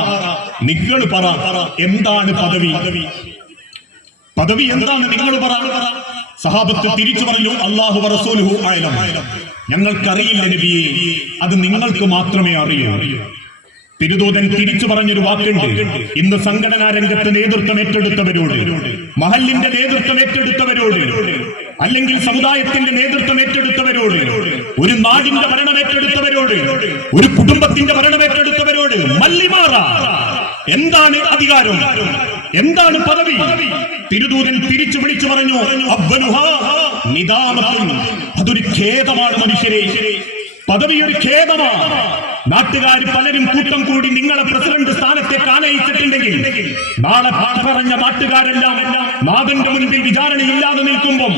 നിങ്ങൾ പറ, എന്താണ് പദവി? പദവി എന്താണ്, നിങ്ങൾ പറ. സഹാബത്ത് തിരിച്ചു പറഞ്ഞു, അല്ലാഹു വറസൂലുഹു അഅലം, ഞങ്ങൾക്കറിയില്ല നബിയേ, അത് നിങ്ങൾക്ക് മാത്രമേ അറിയൂ. തിരുദൂതൻ തിരിച്ചു പറഞ്ഞൊരു വാക്കുണ്ട്, ഇന്ന് സംഘടനാ രംഗത്ത് നേതൃത്വം ഏറ്റെടുത്തവരോട്, മഹല്ലിന്റെ നേതൃത്വം ഏറ്റെടുത്തവരോട്, അല്ലെങ്കിൽ സമുദായത്തിന്റെ നേതൃത്വം ഏറ്റെടുത്തവരോട്, ഒരു നാടിന്റെ ഭരണം ഏറ്റെടുത്തവരോട്, ഒരു കുടുംബത്തിന്റെ ഭരണം ഏറ്റെടുത്തവരോട്, മല്ലിമാറ, എന്താണ് അധികാരം, എന്താണ് പദവി? തിരുദൂതൻ തിരിച്ചു വിളിച്ചു പറഞ്ഞു, അവ്വലുഹാ നിദാമത്തുൻ, അതൊരു ഖേദമാണ് മനുഷ്യരെ, പദവി ഒരു ഖേദമാണ്. നാട്ടുകാർ പലരും കൂട്ടം കൂടി നിങ്ങളെ പ്രസിഡന്റ് സ്ഥാനത്തേക്ക് ആനയിച്ചിട്ടുണ്ടെങ്കിൽ നാളെ പറഞ്ഞ നാട്ടുകാരെല്ലാം നാഥന്റെ മുൻപിൽ വിചാരണയില്ലാതെ നിൽക്കുമ്പോൾ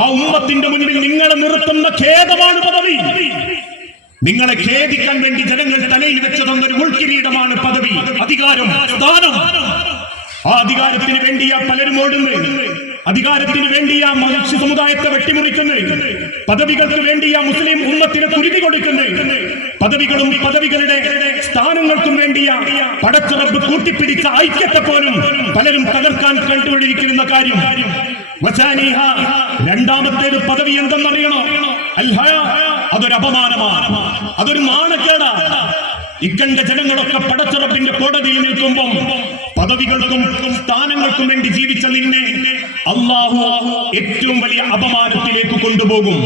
ആ ഉമ്മത്തിന്റെ മുൻപിൽ നിങ്ങളെ നിർത്തുന്ന ഖേദമാണ് പദവി. നിങ്ങളെ ഖേദിക്കാൻ വേണ്ടി ജനങ്ങൾ തലയിൽ വെച്ചതൊന്നൊരു ഉൾക്കിരീടമാണ് പദവി, അധികാരം, സ്ഥാനം. ആ അധികാരത്തിന് വേണ്ടിയാ പലരും ഓടുന്നത്, അധികാരത്തിന് വേണ്ടിയാ മനുഷ്യ സമുദായത്തെ വെട്ടിമുറിക്കുന്നത്, പദവികൾക്ക് വേണ്ടിയാ മുസ്ലിം ഉമ്മത്തിന് കുരുതി കൊടുക്കുന്നത്, പദവികളും പദവികളുടെ സ്ഥാനങ്ങൾക്കും വേണ്ടിയാ പടച്ച റബ്ബ് കൂട്ടിപ്പിടിച്ച ഐക്യത്തെ പോലും പലരും തകർക്കാൻ കണ്ടുപിടിക്കുന്ന കാര്യം. വസാനിഹ, രണ്ടാമത്തേത് പദവി എന്തെന്നറിയണോ? അൽഹയ, അതൊരു അപമാനമാണ്, അതൊരു നാണക്കേടാണ്. ഇക്കണ്ട ജനങ്ങളൊക്കെ പടച്ചറപ്പിന്റെ കോടതിയിൽ നിൽക്കുമ്പോൾ പദവികൾക്കും സ്ഥാനങ്ങൾക്കും വേണ്ടി ജീവിച്ച നിന്നെ അല്ലാഹു ഏറ്റവും വലിയ അപമാനത്തിലേക്ക് കൊണ്ടുപോകും,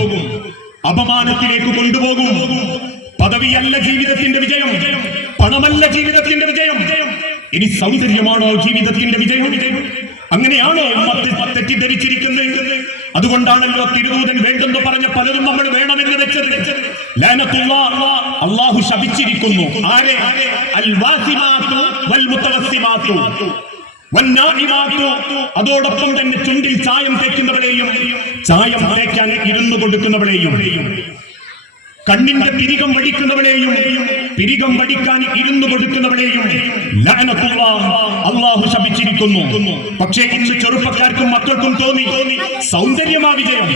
അപമാനത്തിലേക്ക് കൊണ്ടുപോകും. പദവിയല്ല ജീവിതത്തിന്റെ വിജയം, പണമല്ല ജീവിതത്തിന്റെ വിജയം. ഇനി സൗന്ദര്യമാണോ ജീവിതത്തിന്റെ വിജയം? അങ്ങനെയാണോ തെറ്റിദ്ധരിച്ചിരിക്കുന്നത്? അതുകൊണ്ടാണല്ലോ തിരുദൂതൻ വേണ്ടെന്ന് പറഞ്ഞ പലരും നമ്മൾ വേണമെന്ന് വെച്ചത്. അല്ലാഹു ശപിച്ചിരിക്കുന്നു. ആരെ? അൽ വാസിമാതു വൽ മുതവസ്സിമാതു വന്നാഇമാതു, അതോടൊപ്പം തന്നെ ചുണ്ടിൽ ചായം തേക്കുന്നവളെയും ചായം തേക്കാൻ ഇരുന്നു കൊടുക്കുന്നവളെയും, കണ്ണിന്റെ പിരികം വടിക്കുന്നവളെയും പിരികം വടിക്കാൻ ഇരുന്നു കൊടുക്കുന്നവളെയും അല്ലാഹു ശപിച്ചിരിക്കുന്നു. പക്ഷേ ഇന്ന് ചെറുപ്പക്കാർക്കും മക്കൾക്കും തോന്നി സൗന്ദര്യമാ വിജയം.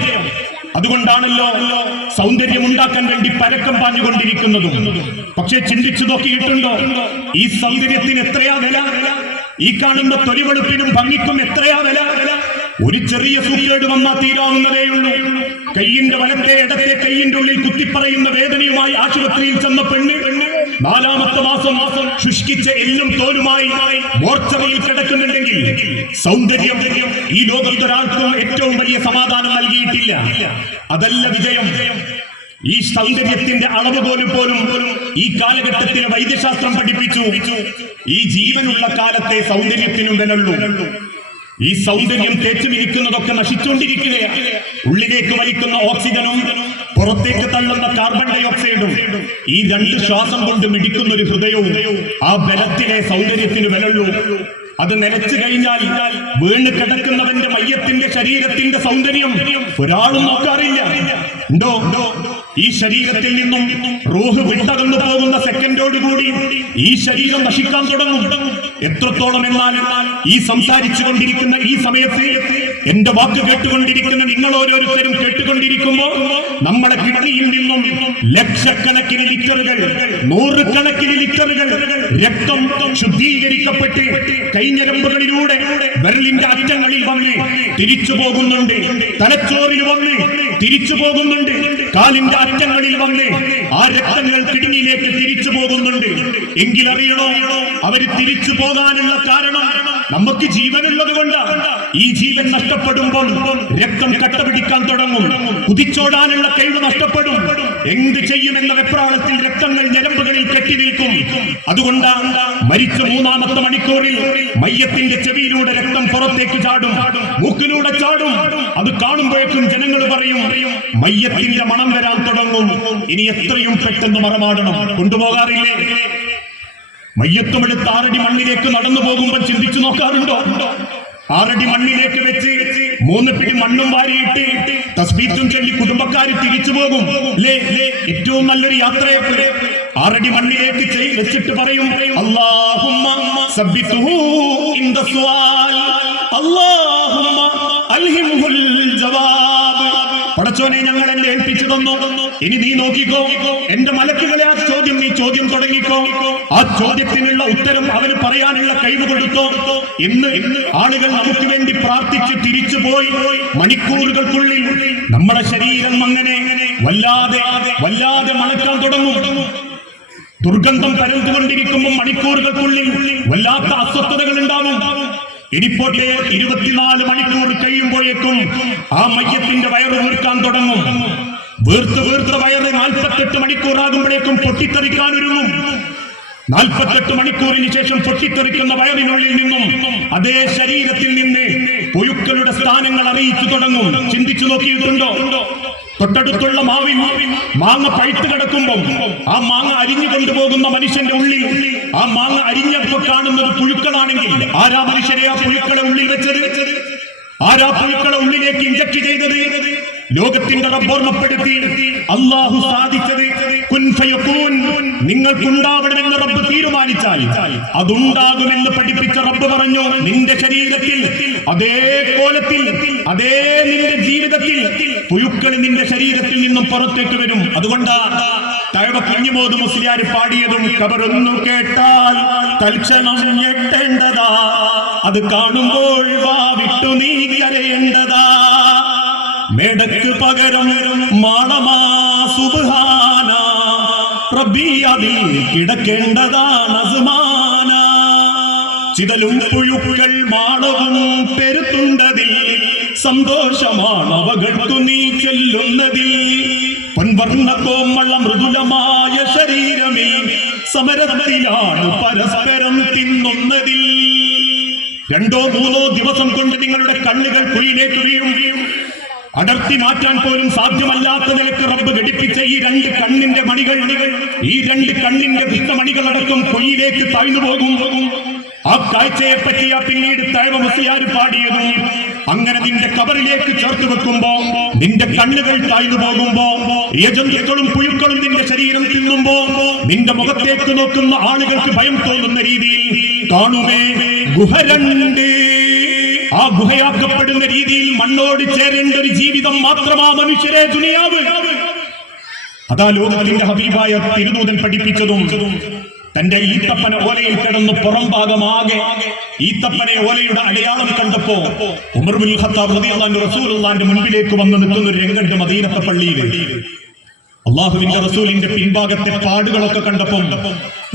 അതുകൊണ്ടാണല്ലോ സൗന്ദര്യം ഉണ്ടാക്കാൻ വേണ്ടി പരക്കം പാഞ്ഞുകൊണ്ടിരിക്കുന്നതും. പക്ഷെ ചിന്തിച്ചു നോക്കിയിട്ടുണ്ടോ, ഈ സൗന്ദര്യത്തിന് എത്രയാ വില? ഈ കാണുന്ന തൊലിവെളുപ്പിനും ഭംഗിക്കും എത്രയാ വില? ഒരു ചെറിയ സൂക്കേട് വന്നാൽ തീരാവുന്നതേയുള്ളൂ. കയ്യിന്റെ വലത്തെ ഇടത്തെ കയ്യിന്റെ ഉള്ളിൽ കുത്തിപ്പറയുന്ന വേദനയുമായി ആശുപത്രിയിൽ ചെന്ന പെണ്ണ് 4ാമത്തെ മാസം ശുഷ്കിച്ച എല്ലും തോലുമായി മോർച്ചറിയിൽ കിടക്കുന്നുണ്ടെങ്കിൽ സൗന്ദര്യം ഈ ലോകത്തൊരാൾക്കും ഏറ്റവും വലിയ സമാധാനം നൽകിയിട്ടില്ല. അതല്ല വിജയം. ഈ സൗന്ദര്യത്തിന്റെ അളവ് പോലും ഈ കാലഘട്ടത്തിലെ വൈദ്യശാസ്ത്രം പഠിപ്പിച്ചു. ഈ ജീവനുള്ള കാലത്തെ സൗന്ദര്യത്തിനും വിലയുള്ളൂ. ഈ സൗന്ദര്യം തേച്ചു മിനിക്കുന്നതൊക്കെ നശിച്ചുകൊണ്ടിരിക്കുകയാണ്. ഉള്ളിലേക്ക് വലിക്കുന്ന ഓക്സിജനും പുറത്തേക്ക് തള്ളുന്ന കാർബൺ ഡൈ ഓക്സൈഡും, ഈ 2 ശ്വാസം കൊണ്ട് മിടിക്കുന്ന ഒരു ഹൃദയവും, ആ ബലത്തിലെ സൗന്ദര്യത്തിന് വിലയുള്ളൂ. അത് നിലച്ചു കഴിഞ്ഞാൽ വീണ് കിടക്കുന്നവന്റെ മയ്യത്തിന്റെ ശരീരത്തിന്റെ സൗന്ദര്യം ഒരാളും നോക്കാറില്ല. ഉണ്ടോ? ഈ ശരീരത്തിൽ നിന്നും റൂഹ് വിട്ടകന്നു പോകുന്ന സെക്കൻഡോടുകൂടി ഈ ശരീരം നശിക്കാൻ തുടങ്ങും. എത്രത്തോളം എന്നാൽ ഈ സംസാരിച്ചു കൊണ്ടിരിക്കുന്ന ഈ സമയത്ത് എന്റെ വാക്ക് കേട്ടുകൊണ്ടിരിക്കുന്ന നിങ്ങൾ ഓരോരുത്തരും കേട്ടുകൊണ്ടിരിക്കുമ്പോൾ നമ്മുടെ കിഡ്നിയിൽ നിന്നും ലക്ഷക്കണക്കിന് ലിറ്ററുകൾ, 100 കണക്കിന് ലിറ്ററുകൾ രക്തം ശുദ്ധീകരിക്കപ്പെട്ട് കൈഞ്ഞരമ്പുകളിലൂടെ വിരലിന്റെ അറ്റങ്ങളിൽ വന്ന് തിരിച്ചു പോകുന്നുണ്ട്, തലച്ചോറിൽ വന്ന് തിരിച്ചു പോകുന്നുണ്ട്, കാലിന്റെ അറ്റങ്ങളിൽ വന്ന് ആ രക്തങ്ങൾ കിഡ്നിയിലേക്ക് തിരിച്ചു പോകുന്നുണ്ട്. എങ്കിലറിയണോ, അവര് തിരിച്ചു പോകാനുള്ള കാരണം നമുക്ക് ജീവനുള്ളത് കൊണ്ടാണ്. ഈ ജീവൻ നഷ്ടപ്പെടുമ്പോൾ രക്തം കട്ട പിടിക്കാൻ തുടങ്ങും, കുതിച്ചോടാനുള്ള കഴിവ് നഷ്ടപ്പെടും. എന്ത് ചെയ്യുമെന്ന വെപ്രാളത്തിൽ രക്തങ്ങൾ ഞരമ്പുകളിൽ കെട്ടി നിൽക്കും. അതുകൊണ്ടാണ് മരിച്ച 3ാമത്തെ മണിക്കൂറിൽ മയ്യത്തിന്റെ ചെവിയിലൂടെ രക്തം പുറത്തേക്ക് ചാടും, മൂക്കിലൂടെ ചാടും. അത് കാണുമ്പോഴേക്കും ജനങ്ങൾ പറയും മയ്യത്തിന്റെ മണം വരാൻ തുടങ്ങും, ഇനി എത്രയും പെട്ടെന്ന് മറമാടണം. കൊണ്ടുപോകാറില്ലേ? മയ്യത്തുമെടുത്ത് 6 അടി മണ്ണിലേക്ക് നടന്നു പോകുമ്പോൾ ചിന്തിച്ചു നോക്കാറുണ്ടോ? 6 അടി മണ്ണിലേക്ക് വെച്ച് 3 പിടി മണ്ണും വാരിയിട്ട് തസ്ബീഹും ചൊല്ലി കുടുംബക്കാർ തിരിച്ചു പോകും. ഏറ്റവും നല്ലൊരു യാത്രയെ 6 അടി മണ്ണിലേക്ക് വെച്ചിട്ട് പറയും, അല്ലാഹുമ്മ സബ്ബിതുഹു ഇൻദ സുആൽ, അല്ലാഹുമ്മ അൽഹിംഹുൽ ജവാബ്. ഇനി നീ നോക്കിക്കോ, എന്റെ മലക്കുകളെ ആ ചോദ്യം നീ ചോദ്യം തുടങ്ങിക്കോ. ആ ചോദ്യത്തിനുള്ള ഉത്തരം അവന് പറയാനുള്ള കഴിവ് കൊടുത്തോ. ഇന്ന് ആളുകൾ നമുക്ക് വേണ്ടി പ്രാർത്ഥിച്ച് തിരിച്ചു പോയി മണിക്കൂറുകൾക്കുള്ളിൽ നമ്മുടെ ശരീരം അങ്ങനെ വല്ലാതെ മണക്കാൻ തുടങ്ങും. ദുർഗന്ധം പരന്നുകൊണ്ടിരിക്കുമ്പോൾ മണിക്കൂറുകൾക്കുള്ളിൽ വല്ലാത്ത അസ്വസ്ഥതകൾ ഉണ്ടാവും. ഇനിപ്പോട്ടെ 24 മണിക്കൂർ കഴിയുമ്പോഴേക്കും ആ മയ്യത്തിന്റെ വയറ് വീർക്കാൻ തുടങ്ങും. വീർത്ത വയറ് 48 മണിക്കൂറാകുമ്പോഴേക്കും പൊട്ടിത്തെറിക്കാൻ ഒരുങ്ങും. 48 മണിക്കൂറിന് ശേഷം പൊട്ടിത്തെറിക്കുന്ന വയറിനുള്ളിൽ നിന്നും അതേ ശരീരത്തിൽ നിന്ന് പുഴുക്കളുടെ സ്ഥാനങ്ങൾ അറിയിച്ചു തുടങ്ങും. ചിന്തിച്ചു നോക്കിയിട്ടുണ്ടോ? തൊട്ടടുത്തുള്ള മാവിൽ മാങ്ങ പഴുത്ത് കിടക്കുമ്പോൾ ആ മാങ്ങ അരിഞ്ഞു കൊണ്ടുപോകുന്ന മനുഷ്യന്റെ ഉള്ളിൽ ആ മാങ്ങ അരിഞ്ഞപ്പോൾ കാണുന്നത് പുഴുക്കളാണെങ്കിൽ ആരാ മനുഷ്യരെ ആ പുഴുക്കളെ ഉള്ളിൽ വെച്ചത്? ആരാ പുഴുക്കളെ ഉള്ളിലേക്ക് ഇഞ്ചക്ട് ചെയ്തത്? ലോകത്തിന്റെ റബ്ബ് ഓർമ്മപ്പെടുത്തി അല്ലാഹു സാധിച്ചത് കുൻ ഫയകൂൻ, നിങ്ങൾക്കുണ്ടാവണമെന്ന് റബ്ബ് തീരുമാനിച്ചാൽ അതുണ്ടാകുമെന്ന് പഠിപ്പിച്ച റബ്ബ് പറഞ്ഞു, നിന്റെ ശരീരത്തിൽ അതേ കോലത്തിൽ അതേ നിന്റെ ജീവിതത്തിൽ പുഴുക്കൾ നിന്റെ ശരീരത്തിൽ നിന്നും പുറത്തേക്ക് വരും. അതുകൊണ്ടാ തഴവ കുഞ്ഞുമോദ് മുസ്ലിയാർ പാടിയതും ഖബറൊന്നു കേട്ടാൽ തൽക്ഷണം ഞെട്ടേണ്ടതാ, അത് കാണുമ്പോൾ വാ വിട്ടു നീ കരയേണ്ടതാ, മേടക്ക് പകരം മാളമാ സുബ്ഹാന, റബ്ബി അതിൽ കിടക്കേണ്ടതാണ് അസ്മാന, ചിതലും പുഴുക്കൾ മാളവും പെരുത്തുണ്ടതിൽ സന്തോഷമാണ് അവകൾക്കു നീ ചെല്ലുന്നതിൽ, പൊൻവർണ്ണ കോമള മൃദുലമായ ശരീരമേ സമരത്തിലാണ് പരസ്പരം തിന്നുന്നതിൽ. 2 or 3 ദിവസം കൊണ്ട് നിങ്ങളുടെ കണ്ണുകൾ കുഴിയിലേക്ക് വീഴും. അടർത്തി മാറ്റാൻ പോലും സാധ്യമല്ലാത്ത നിലക്ക് റബ്ബ് ഘടിപ്പിച്ച ഈ 2 കണ്ണിന്റെ മണികൾ, ഈ 2 കണ്ണിന്റെ കൃഷ്ണമണികളടക്കം കുഴിയിലേക്ക് താഴ്ന്നു പോകും. ആ കാഴ്ചയെ പറ്റിയാ പിന്നീട് തഴവ മുസ്ലിയാർ പാടിയതും. അങ്ങനെ നിന്റെ കബറിലേക്ക് ചേർത്ത് വെക്കുമ്പോ നിന്റെ കണ്ണുകൾ താഴ്ന്നു പോകുമ്പോ യജന്തുക്കളും പുഴുക്കളും നിന്റെ ശരീരം തിന്നുമ്പോ നിന്റെ മുഖത്തേക്ക് നോക്കുന്ന ആളുകൾക്ക് ഭയം തോന്നുന്ന രീതിയിൽ കാണുമേ ഗുഹ 2. ആ ഗുഹയാക്കപ്പെടുന്ന രീതിയിൽ മണ്ണോട് ചേരേണ്ട ഒരു ജീവിതം മാത്രമാ മനുഷ്യരെ ദുനിയാവ്. അതാ ലോകത്തിന്റെ ഹബീബായ തിരുദൂതൻ പഠിപ്പിച്ചതും. തന്റെ ഈത്തപ്പന ഓലയിൽ കിടന്ന് പുറം ഭാഗമാകെ ഈത്തപ്പനെ ഓലയുടെ അടയാളം കണ്ടപ്പോ ഉമർ ബിൻ ഖത്താബ് റളിയല്ലാഹു അൻഹു റസൂലുള്ളാഹിന്റെ മുൻപിലേക്ക് വന്ന് നിൽക്കുന്ന ഒരു രംഗമുണ്ട് മദീനത്തെ പള്ളിയിൽ. അള്ളാഹുവിന്റെ റസൂലിന്റെ പിൻഭാഗത്തെ പാടുകളൊക്കെ കണ്ടപ്പോൾ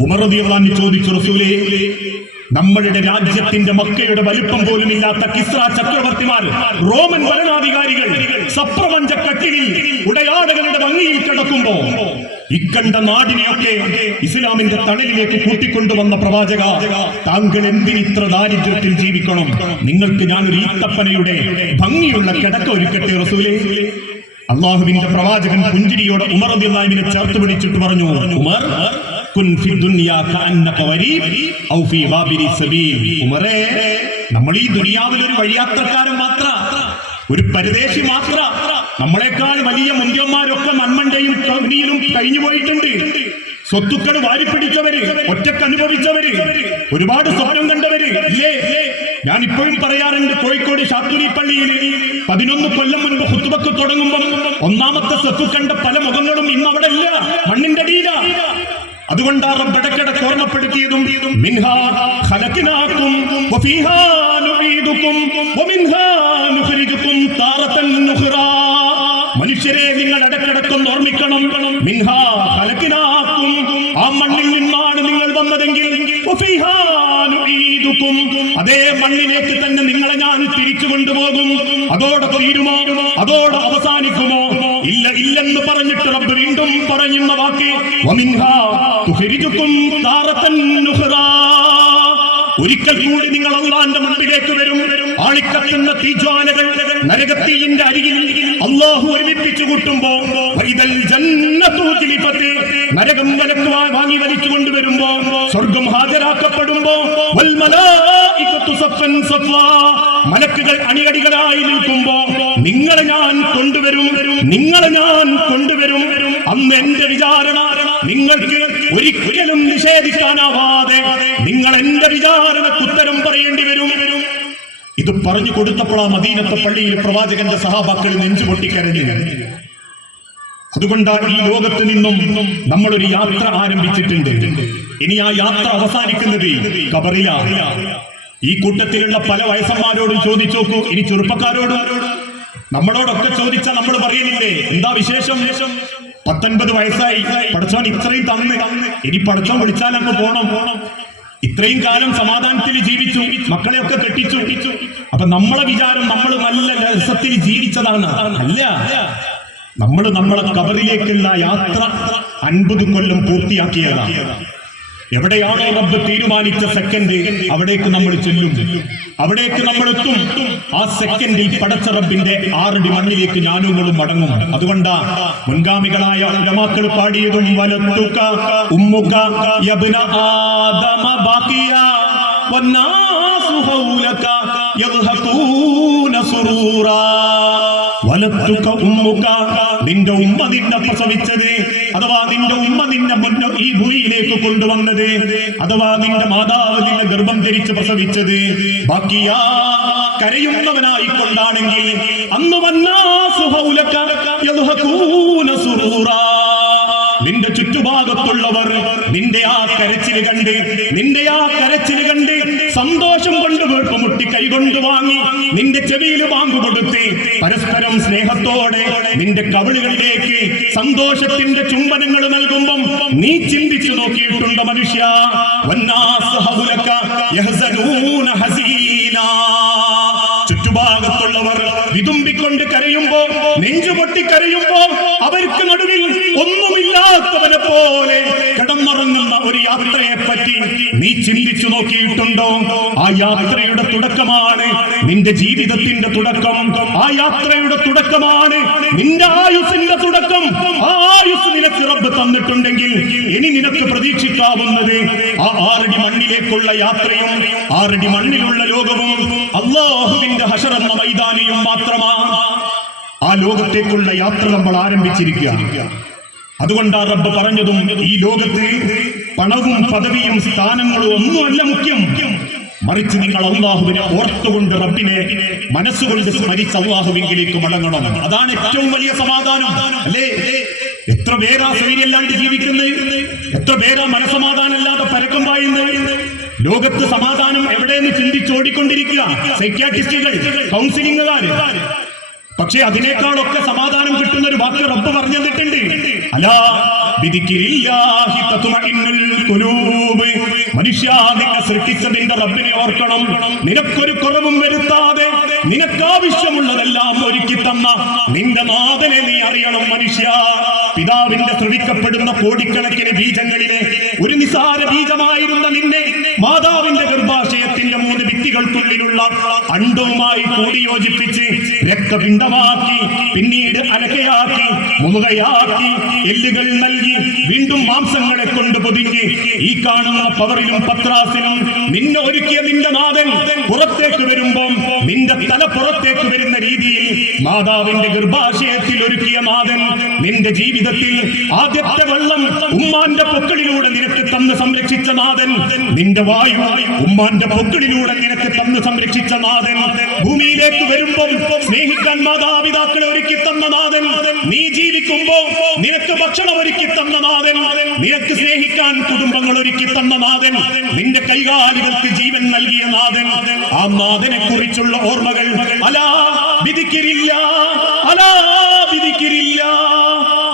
ഉമർ റളിയല്ലാഹു അൻഹു ചോദിച്ചു, റസൂലേ, നമ്മളുടെ രാജ്യത്തിന്റെ മക്കയുടെ വലിപ്പം പോലും ഇല്ലാത്ത കിസ്ര ചക്രവർത്തിമാർ, റോമൻ ഭരണാധികാരികൾ സപ്രപഞ്ച കട്ടിലിൽ ഉടയാടകളുടെ ഭംഗിയിൽ കിടക്കുമ്പോ ഇക്കണ്ട നാടിനെയൊക്കെ ഇസ്ലാമിന്റെ തണലിലേക്ക് കൂട്ടിക്കൊണ്ടുവന്ന പ്രവാചക, താങ്കൾ എന്തിനിത്ര ദാരിദ്ര്യത്തിൽ ജീവിക്കണം? നിങ്ങൾക്ക് ഞാനൊരു ഈത്തപ്പനയുടെ ഭംഗിയുള്ള കിടക്ക ഒരുക്കട്ടെ റസൂലേ. അള്ളാഹുവിന്റെ പ്രവാചകൻ പുഞ്ചിരിയോടെ ഉമർ റളിയല്ലാഹു അൻഹുവിനെ ചേർത്ത് പിടിച്ചിട്ട് പറഞ്ഞു, ഉമർ കുൻ ഫി ദുനിയാ കഅന്നക വരീബ് ഔ ഫീ വാബിരി സബീൽ. ഉമറേ, നമ്മൾ ഈ ദുനിയാവിൽ ഒരു വഴിയാത്രക്കാരൻ മാത്ര, ഒരു പരദേശി മാത്ര. നമ്മളെക്കാൾ വലിയ മുന്തിയന്മാരൊക്കെ നന്മന്റെയും കവനിയിലും കഴിഞ്ഞു പോയിട്ടുണ്ട്. സ്വത്തുക്കൾ വാരിപ്പിടിച്ചവര്, ഒറ്റക്ക് അനുഭവിച്ചവര്, ഒരുപാട് സ്വപ്നം കണ്ടവര് ഇല്ലേ? ഞാൻ ഇപ്പോഴും പറയാറുണ്ട്, കോഴിക്കോട് ഷാത്തുരി പള്ളിയിൽ 11 കൊല്ലം മുൻപ് ഖുത്ബക്ക് തുടങ്ങുമ്പോൾ 1ാമത്തെ സഫ് കണ്ട പല മുഖങ്ങളും ഇന്ന് അവിടെ ഇല്ല, മണ്ണിന്റെ അടിയിലാ. അതുകൊണ്ട് റബ്ബിടക്കിടക്ക് ഓർമ്മപ്പെടുത്തിയതും മിൻഹാ ഖലഖനാകും വഫീഹാ നുഈദുകും വമിൻഹാ നുഖ്രിജുകും താറതൻ നുഖ്റാ. മനുഷ്യരെ, നിങ്ങൾ ഇടക്കിടക്കൊന്ന് ഓർമ്മിക്കണം, മിൻഹാ ഖലഖനാകും, ആ മണ്ണിൽ നിന്നാണ് നിങ്ങൾ വന്നതെങ്കിൽ വഫീഹാ നുഈദുകും, അതേ മണ്ണിലേക്ക് തന്നെ നിങ്ങളെ ഞാൻ തിരിച്ചു കൊണ്ടുപോകും. അതോടെ തീരുമോ? അതോടെ അവസാനിക്കുമോ? ഇല്ല, ഇല്ലെന്ന് പറഞ്ഞിട്ട് റബ്ബ് വീണ്ടും പറയുന്ന വാക്ക് വമിൻഹാ തുഖ്രിജുകും താറതൻ നുഖ്റാ. ഒരിക്കൽ കൂടി നിങ്ങൾ അല്ലാഹുവിന്റെ മുൻപിലേക്ക് വരും. ആളിക്കത്തുന്ന തീജ്വാലകൾ നരകത്തീയിന്റെ അരികിൽ അല്ലാഹു ഒരുമിപ്പിച്ചു കൂട്ടുമ്പോ വൈദൽ ജന്നതു ഉജ്ലിഫത്, നരകം വാങ്ങി വലിച്ചു കൊണ്ടുവരുമ്പോ, സ്വർഗം ഹാജരാക്കപ്പെടുമ്പോ വൽ മലായികതു സഫൻ സഫാ, മലക്കുകൾ അണിയടികളായി നിൽക്കുമ്പോ നിങ്ങളെ ഞാൻ കൊണ്ടുവരും, നിങ്ങളെ ഞാൻ കൊണ്ടുവരും. അന്ന് എന്റെ വിചാരണ നിങ്ങൾക്ക് ഒരിക്കലും നിഷേധിക്കാനാവാതെ നിങ്ങൾ എന്റെ വിചാരണക്ക് ഉത്തരം പറയേണ്ടി വരും. ഇത് പറഞ്ഞു കൊടുത്തപ്പോൾ ആ മദീനത്തെ പള്ളിയിൽ പ്രവാചകന്റെ സഹാബാക്കൾ നെഞ്ചു പൊട്ടിക്കരഞ്ഞു. അതുകൊണ്ടാണ് ഈ ലോകത്ത് നിന്നും നമ്മളൊരു യാത്ര ആരംഭിച്ചിട്ടുണ്ട്. ഇനി ആ യാത്ര അവസാനിക്കുന്നത് ഖബറിലാണ്. ഈ കൂട്ടത്തിലുള്ള പല വയസ്സന്മാരോടും ചോദിച്ചു നോക്കൂ, ഇനി ചെറുപ്പക്കാരോടും നമ്മളോടൊക്കെ ചോദിച്ചാൽ നമ്മൾ പറയുന്നില്ലേ, എന്താ വിശേഷം? 19 വയസ്സായി, പടച്ചോൻ ഇത്രയും തന്ന്, ഇനി പടച്ചോൻ വിളിച്ചാൽ അങ്ങ് പോണം. ഇത്രയും കാലം സമാധാനത്തിൽ ജീവിച്ചു, മക്കളെയൊക്കെ കെട്ടിച്ചു. അപ്പൊ നമ്മളെ വിചാരം നമ്മൾ നല്ല രസത്തിൽ ജീവിച്ചതാണ്. അല്ല, നമ്മളെ ഖബറിലേക്കുള്ള യാത്ര 50 കൊല്ലം പൂർത്തിയാക്കിയതാണ്. എവിടെയാണോ റബ്ബ് തീരുമാനിച്ച സെക്കൻഡ്, അവിടേക്ക് നമ്മൾ ചെല്ലും, അവിടേക്ക് നമ്മൾ എത്തും. ആ സെക്കൻഡിൽ പടച്ച റബ്ബിന്റെ 6 അടി മണ്ണിലേക്ക് ഞാനുങ്ങളും മടങ്ങും. അതുകൊണ്ടാ മുൻഗാമികളായ ഉലമാക്കൾ പാടിയതും വലത്തുക ഉമ്മുക യബ്ന ആദമ ബാഖിയ വന്നാസു ഹൗലക യദ്ഹഖൂന സുറൂറാ. വലത്തുക ഉമ്മുക, നിന്റെ ഉമ്മ നിന്നെ പ്രസവിച്ചത്, അഥവാ നിന്റെ ഉമ്മ നിന്നെ മുന്നേ ഈ ഭൂമിയിലേക്ക് കൊണ്ടുവന്നത്, അഥവാ നിന്റെ മാതാവ് നിന്നെ ഗർഭം ധരിച്ച് പ്രസവിച്ചത് ബാക്കിയാ കരയുന്നവനായിക്കൊണ്ടാണെങ്കിൽ അന്ന് വന്നാസു ഹൗലക യദ്ഹഖൂന സുറൂറാ. നിന്റെ ചുറ്റുഭാഗത്തുള്ളവർ നിന്റെ ആ കരച്ചില് കണ്ട് സന്തോഷം കൊണ്ട് വീർപ്പുമുട്ടി കൈകൊണ്ട് വാങ്ങി നിന്റെ ചെവിയിൽ വാങ്ങു കൊടുത്ത് പരസ്പരം സ്നേഹത്തോടെ നിന്റെ കവിളുകളിലേക്ക് സന്തോഷത്തിന്റെ ചുംബനങ്ങൾ നൽകുമ്പം നീ ചിന്തിച്ചു നോക്കിയിട്ടുണ്ട് മനുഷ്യ? വന്നാസ് ഹൗലക യഹ്സനൂന ഹസീനാ. ചുറ്റുഭാഗത്തുള്ളവർ വിതുമ്പിക്കൊണ്ട് കരയുമ്പോ, നെഞ്ചുപൊട്ടി കരയുമ്പോ, അവർക്ക് നടുവിൽ ഒന്നുമില്ലാത്തവനെ പോലെ കിടന്നുറങ്ങുന്ന ഒരു യാത്രയെ പറ്റി നീ ചിന്തിച്ചു നോക്കിയിട്ടുണ്ടോ? ആ യാത്രയുടെ തുടക്കമാണ് നിന്റെ ജീവിതത്തിന്റെ തുടക്കം. ആ യാത്രയുടെ തുടക്കമാണ് നിന്റെ ആയുസിന്റെ തുടക്കം. ആ ആയുസ് നിനക്ക് റബ്ബ് തന്നിട്ടുണ്ടെങ്കിൽ ഇനി നിനക്ക് പ്രതീക്ഷിക്കാവുന്നത് ആ 6 അടി മണ്ണിലേക്കുള്ള യാത്രയും 6 അടി മണ്ണിലുള്ള ലോകവും അല്ലാഹുവിന്റെ ഹശർ എന്ന മൈതാനിയും മാത്രമാണ്. ആ ലോകത്തേക്കുള്ള യാത്ര നമ്മൾ ആരംഭിച്ചിരിക്കുക. അതുകൊണ്ടാ റബ്ബ് പറഞ്ഞതും ഈ ലോകത്ത് പണവും പദവിയും സ്ഥാനങ്ങളും ഒന്നുമല്ല മുഖ്യം, മറിച്ച് നിങ്ങൾ അല്ലാഹുവിനെ ഓർത്തുകൊണ്ട് റബ്ബിനെ മനസ്സുകൊണ്ട് സ്മരിച്ച് അല്ലാഹുവിലേക്ക് മടങ്ങണം. അതാണ് ഏറ്റവും വലിയ സമാധാനം. അല്ലേ? എത്ര പേരാ സൗകര്യമില്ലാണ്ട് ജീവിക്കുന്നത്, എത്ര പേരാ മനസമാധാനമില്ലാതെ പരക്കം പായുന്നത്. ലോകത്ത് സമാധാനം എവിടെയെന്ന് ചിന്തിച്ചോടിക്കൊണ്ടിരിക്കുക സൈക്യാട്രിസ്റ്റുകൾ, കൗൺസിലിംഗുകാര്. പക്ഷേ അതിനേക്കാളൊക്കെ സമാധാനം കിട്ടുന്ന ഒരു വാക്ക് റബ്ബ് പറഞ്ഞു തന്നിട്ടുണ്ട്. അലാ ബിദിക്രില്ലാഹി തത്മഇന്നുൽ ഖുലൂബ്. മനുഷ്യ, നിന്നെ സൃഷ്ടിച്ചതിന്റെ റബ്ബിനെ ഓർക്കണം. നിനക്കൊരു കുറവും വരുത്താതെ നിനക്കാവശ്യമുള്ളതെല്ലാം ഒരുക്കി തന്ന നിന്റെ നാഥനെ നീ അറിയണം. മനുഷ്യ, പിതാവിന്റെ ശ്രവിക്കപ്പെടുന്ന കോടിക്കണക്കിന് ബീജങ്ങളിലെ ഒരു നിസാര ബീജമായിരുന്ന നിന്നെ മാതാവിന്റെ ഗർഭാശയത്തിന്റെ 3 ഭിത്തികൾക്കുള്ളിലുള്ള അണ്ഡവുമായി കൂടിയോജിപ്പിച്ച് രക്തപിണ്ഡമാക്കി, പിന്നീട് അലകയാക്കി, മുതുകയാക്കി, എല്ലുകൾ നൽകി, വീണ്ടും മാംസങ്ങളെ കൊണ്ട് പൊതിഞ്ഞ് ഈ കാണുന്ന പവറിലും പത്രാസിലും നിന്നെ ഒരുക്കിയ നിന്റെ നാഥൻ പുറത്തേക്ക് വരുമ്പം നിന്റെ തല പുറത്തേക്ക് വരുന്ന രീതിയിൽ മാതാവിന്റെ ഗർഭാശയത്തിൽ ഒരുക്കിയ നാഥൻ നിന്റെ ജീവിതത്തിൽ ആദ്യത്തെ വെള്ളം ഉമ്മാന്റെ പൊക്കിളിലൂടെ നിനക്ക് തന്ന് സംരക്ഷിച്ച നാഥൻ, നിന്റെ വായു ഉമ്മാന്റെ പൊക്കിളിലൂടെ നിനക്ക് തന്ന് സംരക്ഷിച്ച നാഥൻ, ഭൂമിയിലേക്ക് വരുമ്പം സ്നേഹിക്കാൻ മാതാപിതാക്കളെ ഒരുക്കി തന്ന നാഥൻ, നീ ജീവിക്കുമ്പോ നിനക്ക് ഭക്ഷണം ഒരുക്കി തന്ന നാഥൻ, നിനക്ക് സ്നേഹിക്കാൻ കുടുംബങ്ങൾ ഒരുക്കി തന്ന നാഥൻ, നിന്റെ കൈകാലുകൾക്ക് ജീവൻ നൽകിയ നാഥൻ. ആ നാഥനെ കുറിച്ചുള്ള ഓർമ്മകൾ അലാ ബിദിക്രില്ല, അലാ ബിദിക്രില്ല.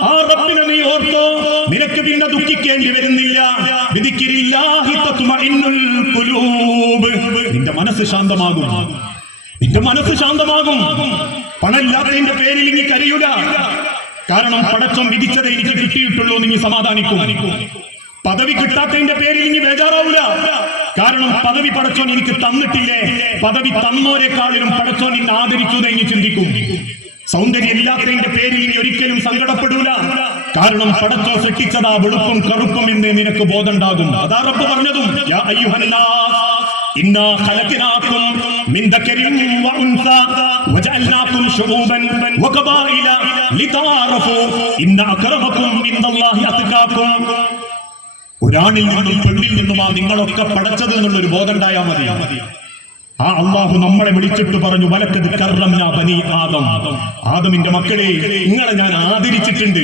ആ റബ്ബിനെ നീ ഓർത്തോ, നിനക്ക് പിന്നെ ദുഃഖിക്കേണ്ടി വരുന്നില്ല. ബിദിക്രില്ലാഹി തത്മഇന്നുൽ ഖുലൂബ്. നിന്റെ മനസ്സ് ശാന്തമാകും, നിന്റെ മനസ്സ് ശാന്തമാകും. പണമില്ലാത്തതിന്റെ പേരിൽ ഇനി കരയൂല. കാരണം പടച്ചോൻ വിധിച്ചതേ എനിക്ക് കിട്ടിയിട്ടുള്ളൂ, നീ സമാധാനിക്കും. പദവി കിട്ടാത്തതിന്റെ പേരിൽ ഇനി ബേജാറാവൂല. കാരണം പദവി പടച്ചോൻ എനിക്ക് തന്നിട്ടില്ലേ, പദവി തന്നോരെക്കാളിലും പടച്ചോൻ നിന്നെ ആദരിച്ചു എന്ന് ചിന്തിക്കും. സൗന്ദര്യം ഇല്ലാത്തതിന്റെ പേരിൽ ഇനി ഒരിക്കലും സങ്കടപ്പെടൂല. കാരണം പടച്ചോൻ സൃഷ്ടിച്ചതാ വെളുപ്പും കറുപ്പും എന്ന് നിനക്ക് ബോധമുണ്ടാകും. അതാ റബ്ബ് പറഞ്ഞതും, യാ അയ്യുഹന്നാസ് ഇന്നാ ഖലഖനാകും മിൻ ദക്കരിൻ വ ഉൻസാ വജഅൽനാകും ശുഊബൻ വഖബായില ലിതആറഫു ഇന്ന അക്രമകും ഇൻദല്ലാഹി അത്ഖാകും. ഒരാണിൽ നിന്നും പെണ്ണിൽ നിന്നുമാ നിങ്ങളൊക്കെ പടച്ചത് എന്നുള്ളൊരു ബോധം ഉണ്ടായാൽ മതി. ആ അള്ളാഹു നമ്മളെ വിളിച്ചിട്ട് പറഞ്ഞു, വലക്കത് കർറംനാ ബനി ആദം, ആദമിന്റെ മക്കളെ നിങ്ങളെ ഞാൻ ആദരിച്ചിട്ടുണ്ട്.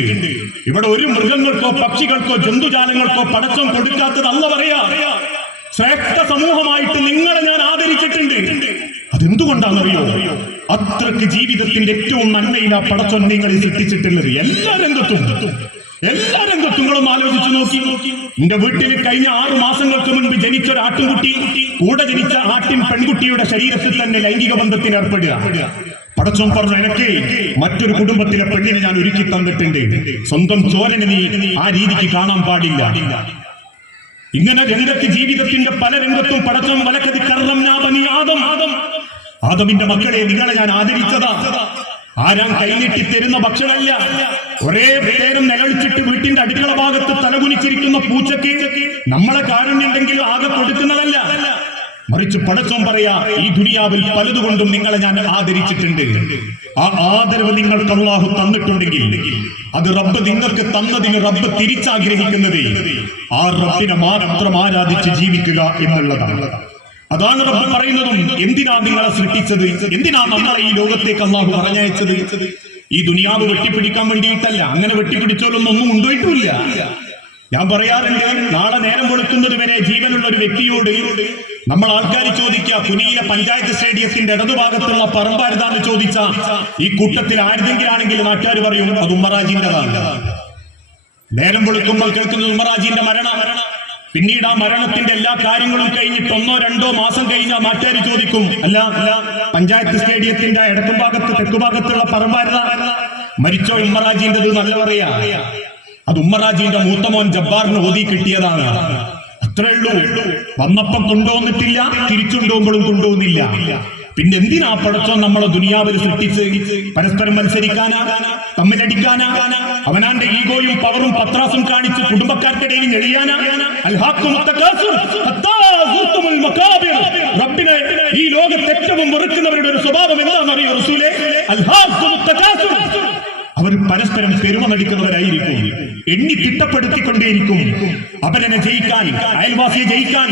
ഇവിടെ ഒരു മൃഗങ്ങൾക്കോ പക്ഷികൾക്കോ ജന്തുജാലങ്ങൾക്കോ പടച്ചം കൊടുക്കാത്തത് അല്ല പറയാ, ശ്രേഷ്ഠ സമൂഹമായിട്ട് നിങ്ങളെ ഞാൻ ആദരിച്ചിട്ടുണ്ട്. അതെന്തുകൊണ്ടാണെന്നറിയോ? അത്രക്ക് ജീവിതത്തിന്റെ ഏറ്റവും നന്മയിലാ പടച്ചോൻ നിങ്ങളെ സൃഷ്ടിച്ചിട്ടുള്ളത്. എല്ലാ രംഗത്തും നിങ്ങളൊന്ന് ആലോചിച്ചു നോക്കി. എന്റെ വീട്ടിൽ കഴിഞ്ഞ 6 മാസങ്ങൾക്ക് മുൻപ് ജനിച്ച ഒരു ആട്ടിൻകുട്ടി, കൂടെ ജനിച്ച ആട്ടിൻ പെൺകുട്ടിയുടെ ശരീരത്തിൽ തന്നെ ലൈംഗിക ബന്ധത്തിന് ഏർപ്പെടുക. പടച്ചോൻ പറഞ്ഞു, എനിക്ക് മറ്റൊരു കുടുംബത്തിലെ പെണ്ണിനെ ഞാൻ ഒരുക്കി തന്നിട്ടുണ്ട്. സ്വന്തം ചോരനെ നീ ആ രീതിക്ക് കാണാൻ പാടില്ല. ഇങ്ങനെ രംഗത്ത്, ജീവിതത്തിന്റെ പല രംഗത്തും പടച്ചോൻ വലക്കത് കർറംനാ ബനി ആദം, ആദമിന്റെ മക്കളെ നിങ്ങളെ ഞാൻ ആദരിച്ചതാ. ആരാൻ കൈനീട്ടി തരുന്ന ഭക്ഷണമല്ല. ഒരേ നേരം നിലവിളിച്ചിട്ട് വീട്ടിന്റെ അടുക്കള ഭാഗത്ത് തലകുനിച്ചിരിക്കുന്ന പൂച്ചക്ക് നമ്മളെ കാരുണ്യുണ്ടെങ്കിൽ ആകെ കൊടുക്കുന്നതല്ല. മറിച്ച് പടച്ചോൻ പറയാ, ഈ ദുനിയാവിൽ പലതുകൊണ്ടും നിങ്ങളെ ഞാൻ ആദരിച്ചിട്ടുണ്ട്. ആ ആദരവ് നിങ്ങൾക്ക് അല്ലാഹു തന്നിട്ടുണ്ടെങ്കിൽ അത് റബ്ബ് നിങ്ങൾക്ക് തന്നതിന് റബ്ബ് തിരിച്ചാഗ്രഹിക്കുന്നത് ആ റബ്ബിനെ മാത്രം ആരാധിച്ച് ജീവിക്കുക എന്നുള്ളതാണ്. അതാണ് റബ്ബ് പറയുന്നതും, എന്തിനാ നിങ്ങളെ സൃഷ്ടിച്ചത്, എന്തിനാ നമ്മളെ ഈ ലോകത്തേക്ക് അല്ലാഹു പറഞ്ഞയച്ചത്? ഈ ദുനിയാവ് വെട്ടിപ്പിടിക്കാൻ വേണ്ടിയിട്ടല്ല. അങ്ങനെ വെട്ടിപ്പിടിച്ചോലൊന്നും കൊണ്ടുപോയിട്ടില്ല. ഞാൻ പറയാറുണ്ട്, നാളെ നേരം വെളുക്കുന്നത് വരെ ജീവനുള്ള ഒരു വ്യക്തിയോട് നമ്മൾ ആൾക്കാർ ചോദിക്കുക, പുനിയിലെ പഞ്ചായത്ത് സ്റ്റേഡിയത്തിന്റെ ഇടതുഭാഗത്തുള്ള പറമ്പാരുതാന്ന് ചോദിച്ച ഈ കൂട്ടത്തിൽ ആരുതെങ്കിലും ആണെങ്കിൽ നാട്ടുകാർ പറയും അത് ഉമ്മറാജിന്റെതാണ്. നേരം വെളുക്കുമ്പോൾ കേൾക്കുന്നത് ഉമ്മറാജിന്റെ മരണം. പിന്നീട് ആ മരണത്തിന്റെ എല്ലാ കാര്യങ്ങളും കഴിഞ്ഞിട്ട് 1-2 മാസം കഴിഞ്ഞ നാട്ടുകാർ ചോദിക്കും, അല്ല പഞ്ചായത്ത് സ്റ്റേഡിയത്തിന്റെ ഇടതുഭാഗത്ത് തെക്കുഭാഗത്തുള്ള പറമ്പാരുത മരിച്ചോ ഉമ്മറാജിന്റെത് നല്ല പറയാ. അത് ഉമ്മറാജിന്റെ മൂത്തമോൻ ജബ്ബാറിന് ഓതി കിട്ടിയതാണ്. അത്രേ ഉള്ളൂ. വന്നപ്പം കൊണ്ടുവന്നിട്ടില്ല, തിരിച്ചുകൊണ്ടുപോകുമ്പോഴും കൊണ്ടുപോകുന്നില്ല. പിന്നെ എന്തിനാ പടച്ചോൻ നമ്മളെ ദുനിയാവിൽ സൃഷ്ടിച്ച്? പരസ്പരം മത്സരിക്കാനാ, തമ്മിലടിക്കാനാ, അവനാന്റെ ഈഗോയും പവറും പത്രാസും കാണിച്ച് കുടുംബക്കാർക്കിടയിൽ ഞെളിയാനാ? റബ്ബിനെ ഈ ലോകത്ത് ഏറ്റവും വെറുക്കുന്നവരുടെ ഒരു സ്വഭാവം എന്താണെന്നറിയോ റസൂലേ? അവർ പരസ്പരം പെരുമ നടിക്കുന്നവരായിരിക്കും. എണ്ണി തിട്ടപ്പെടുത്തിക്കൊണ്ടേയിരിക്കും. അവരനെ ജയിക്കാൻ, അയൽവാസിയെ ജയിക്കാൻ,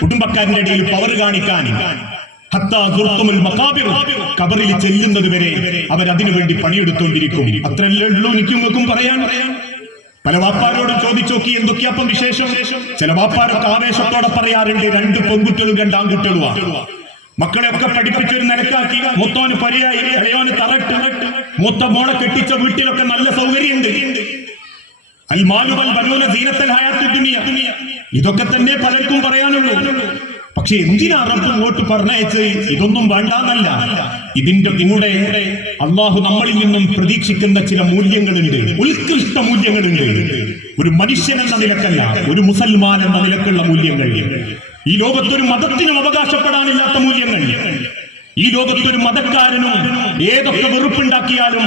കുടുംബക്കാരന്റെ ഇടയിൽ പവർ കാണിക്കാൻ. കബറിൽ ചെല്ലുന്നത് വരെ അവരതിനു വേണ്ടി പണിയെടുത്തോണ്ടിരിക്കും. അത്രയല്ലേ ഉള്ളൂ എനിക്കും പറയാൻ. പല വാപ്പാരോടും ചോദിച്ചു നോക്കി എന്തൊക്കെയാപ്പം വിശേഷം. ചില വാപ്പാരൊക്കെ ആവേശത്തോടെ പറയാറുണ്ട്, 2 പെൺകുട്ടികളും 2 ആൺകുട്ടികളുമാണ്. മക്കളെ ഒക്കെ പഠിപ്പിച്ചൊരു നിലക്കാക്കി. മൂത്തോന് പരിയായി, ഇളയോന് തറട്ട്. മൂത്ത മോളെ കെട്ടിച്ച വീട്ടിലൊക്കെ നല്ല സൗകര്യമുണ്ട്. അൽ മാലു വൽ ബനൂന സീനത്തുൽ ഹയാത്തുദ് ദുനിയ. ഇതൊക്കെ തന്നെ പലർക്കും പറയാനുള്ളൂ. പക്ഷെ എന്തിനാ റബ്ബ് ഇങ്ങോട്ട് പറഞ്ഞയച്ച്? ഇതൊന്നും വേണ്ടാന്നല്ല. ഇതിന്റെ കൂടെ അള്ളാഹു നമ്മളിൽ നിന്നും പ്രതീക്ഷിക്കുന്ന ചില മൂല്യങ്ങളുണ്ട്, ഉത്കൃഷ്ട മൂല്യങ്ങളുണ്ട്. ഒരു മനുഷ്യൻ എന്ന നിലക്കല്ല, ഒരു മുസൽമാൻ എന്ന നിലക്കുള്ള മൂല്യങ്ങൾ. ഈ ലോകത്തൊരു മതത്തിനും അവകാശപ്പെടാനില്ലാത്ത മൂല്യങ്ങൾ. ഈ ലോകത്തൊരു മതക്കാരനും ഏതൊക്കെ വെറുപ്പുണ്ടാക്കിയാലും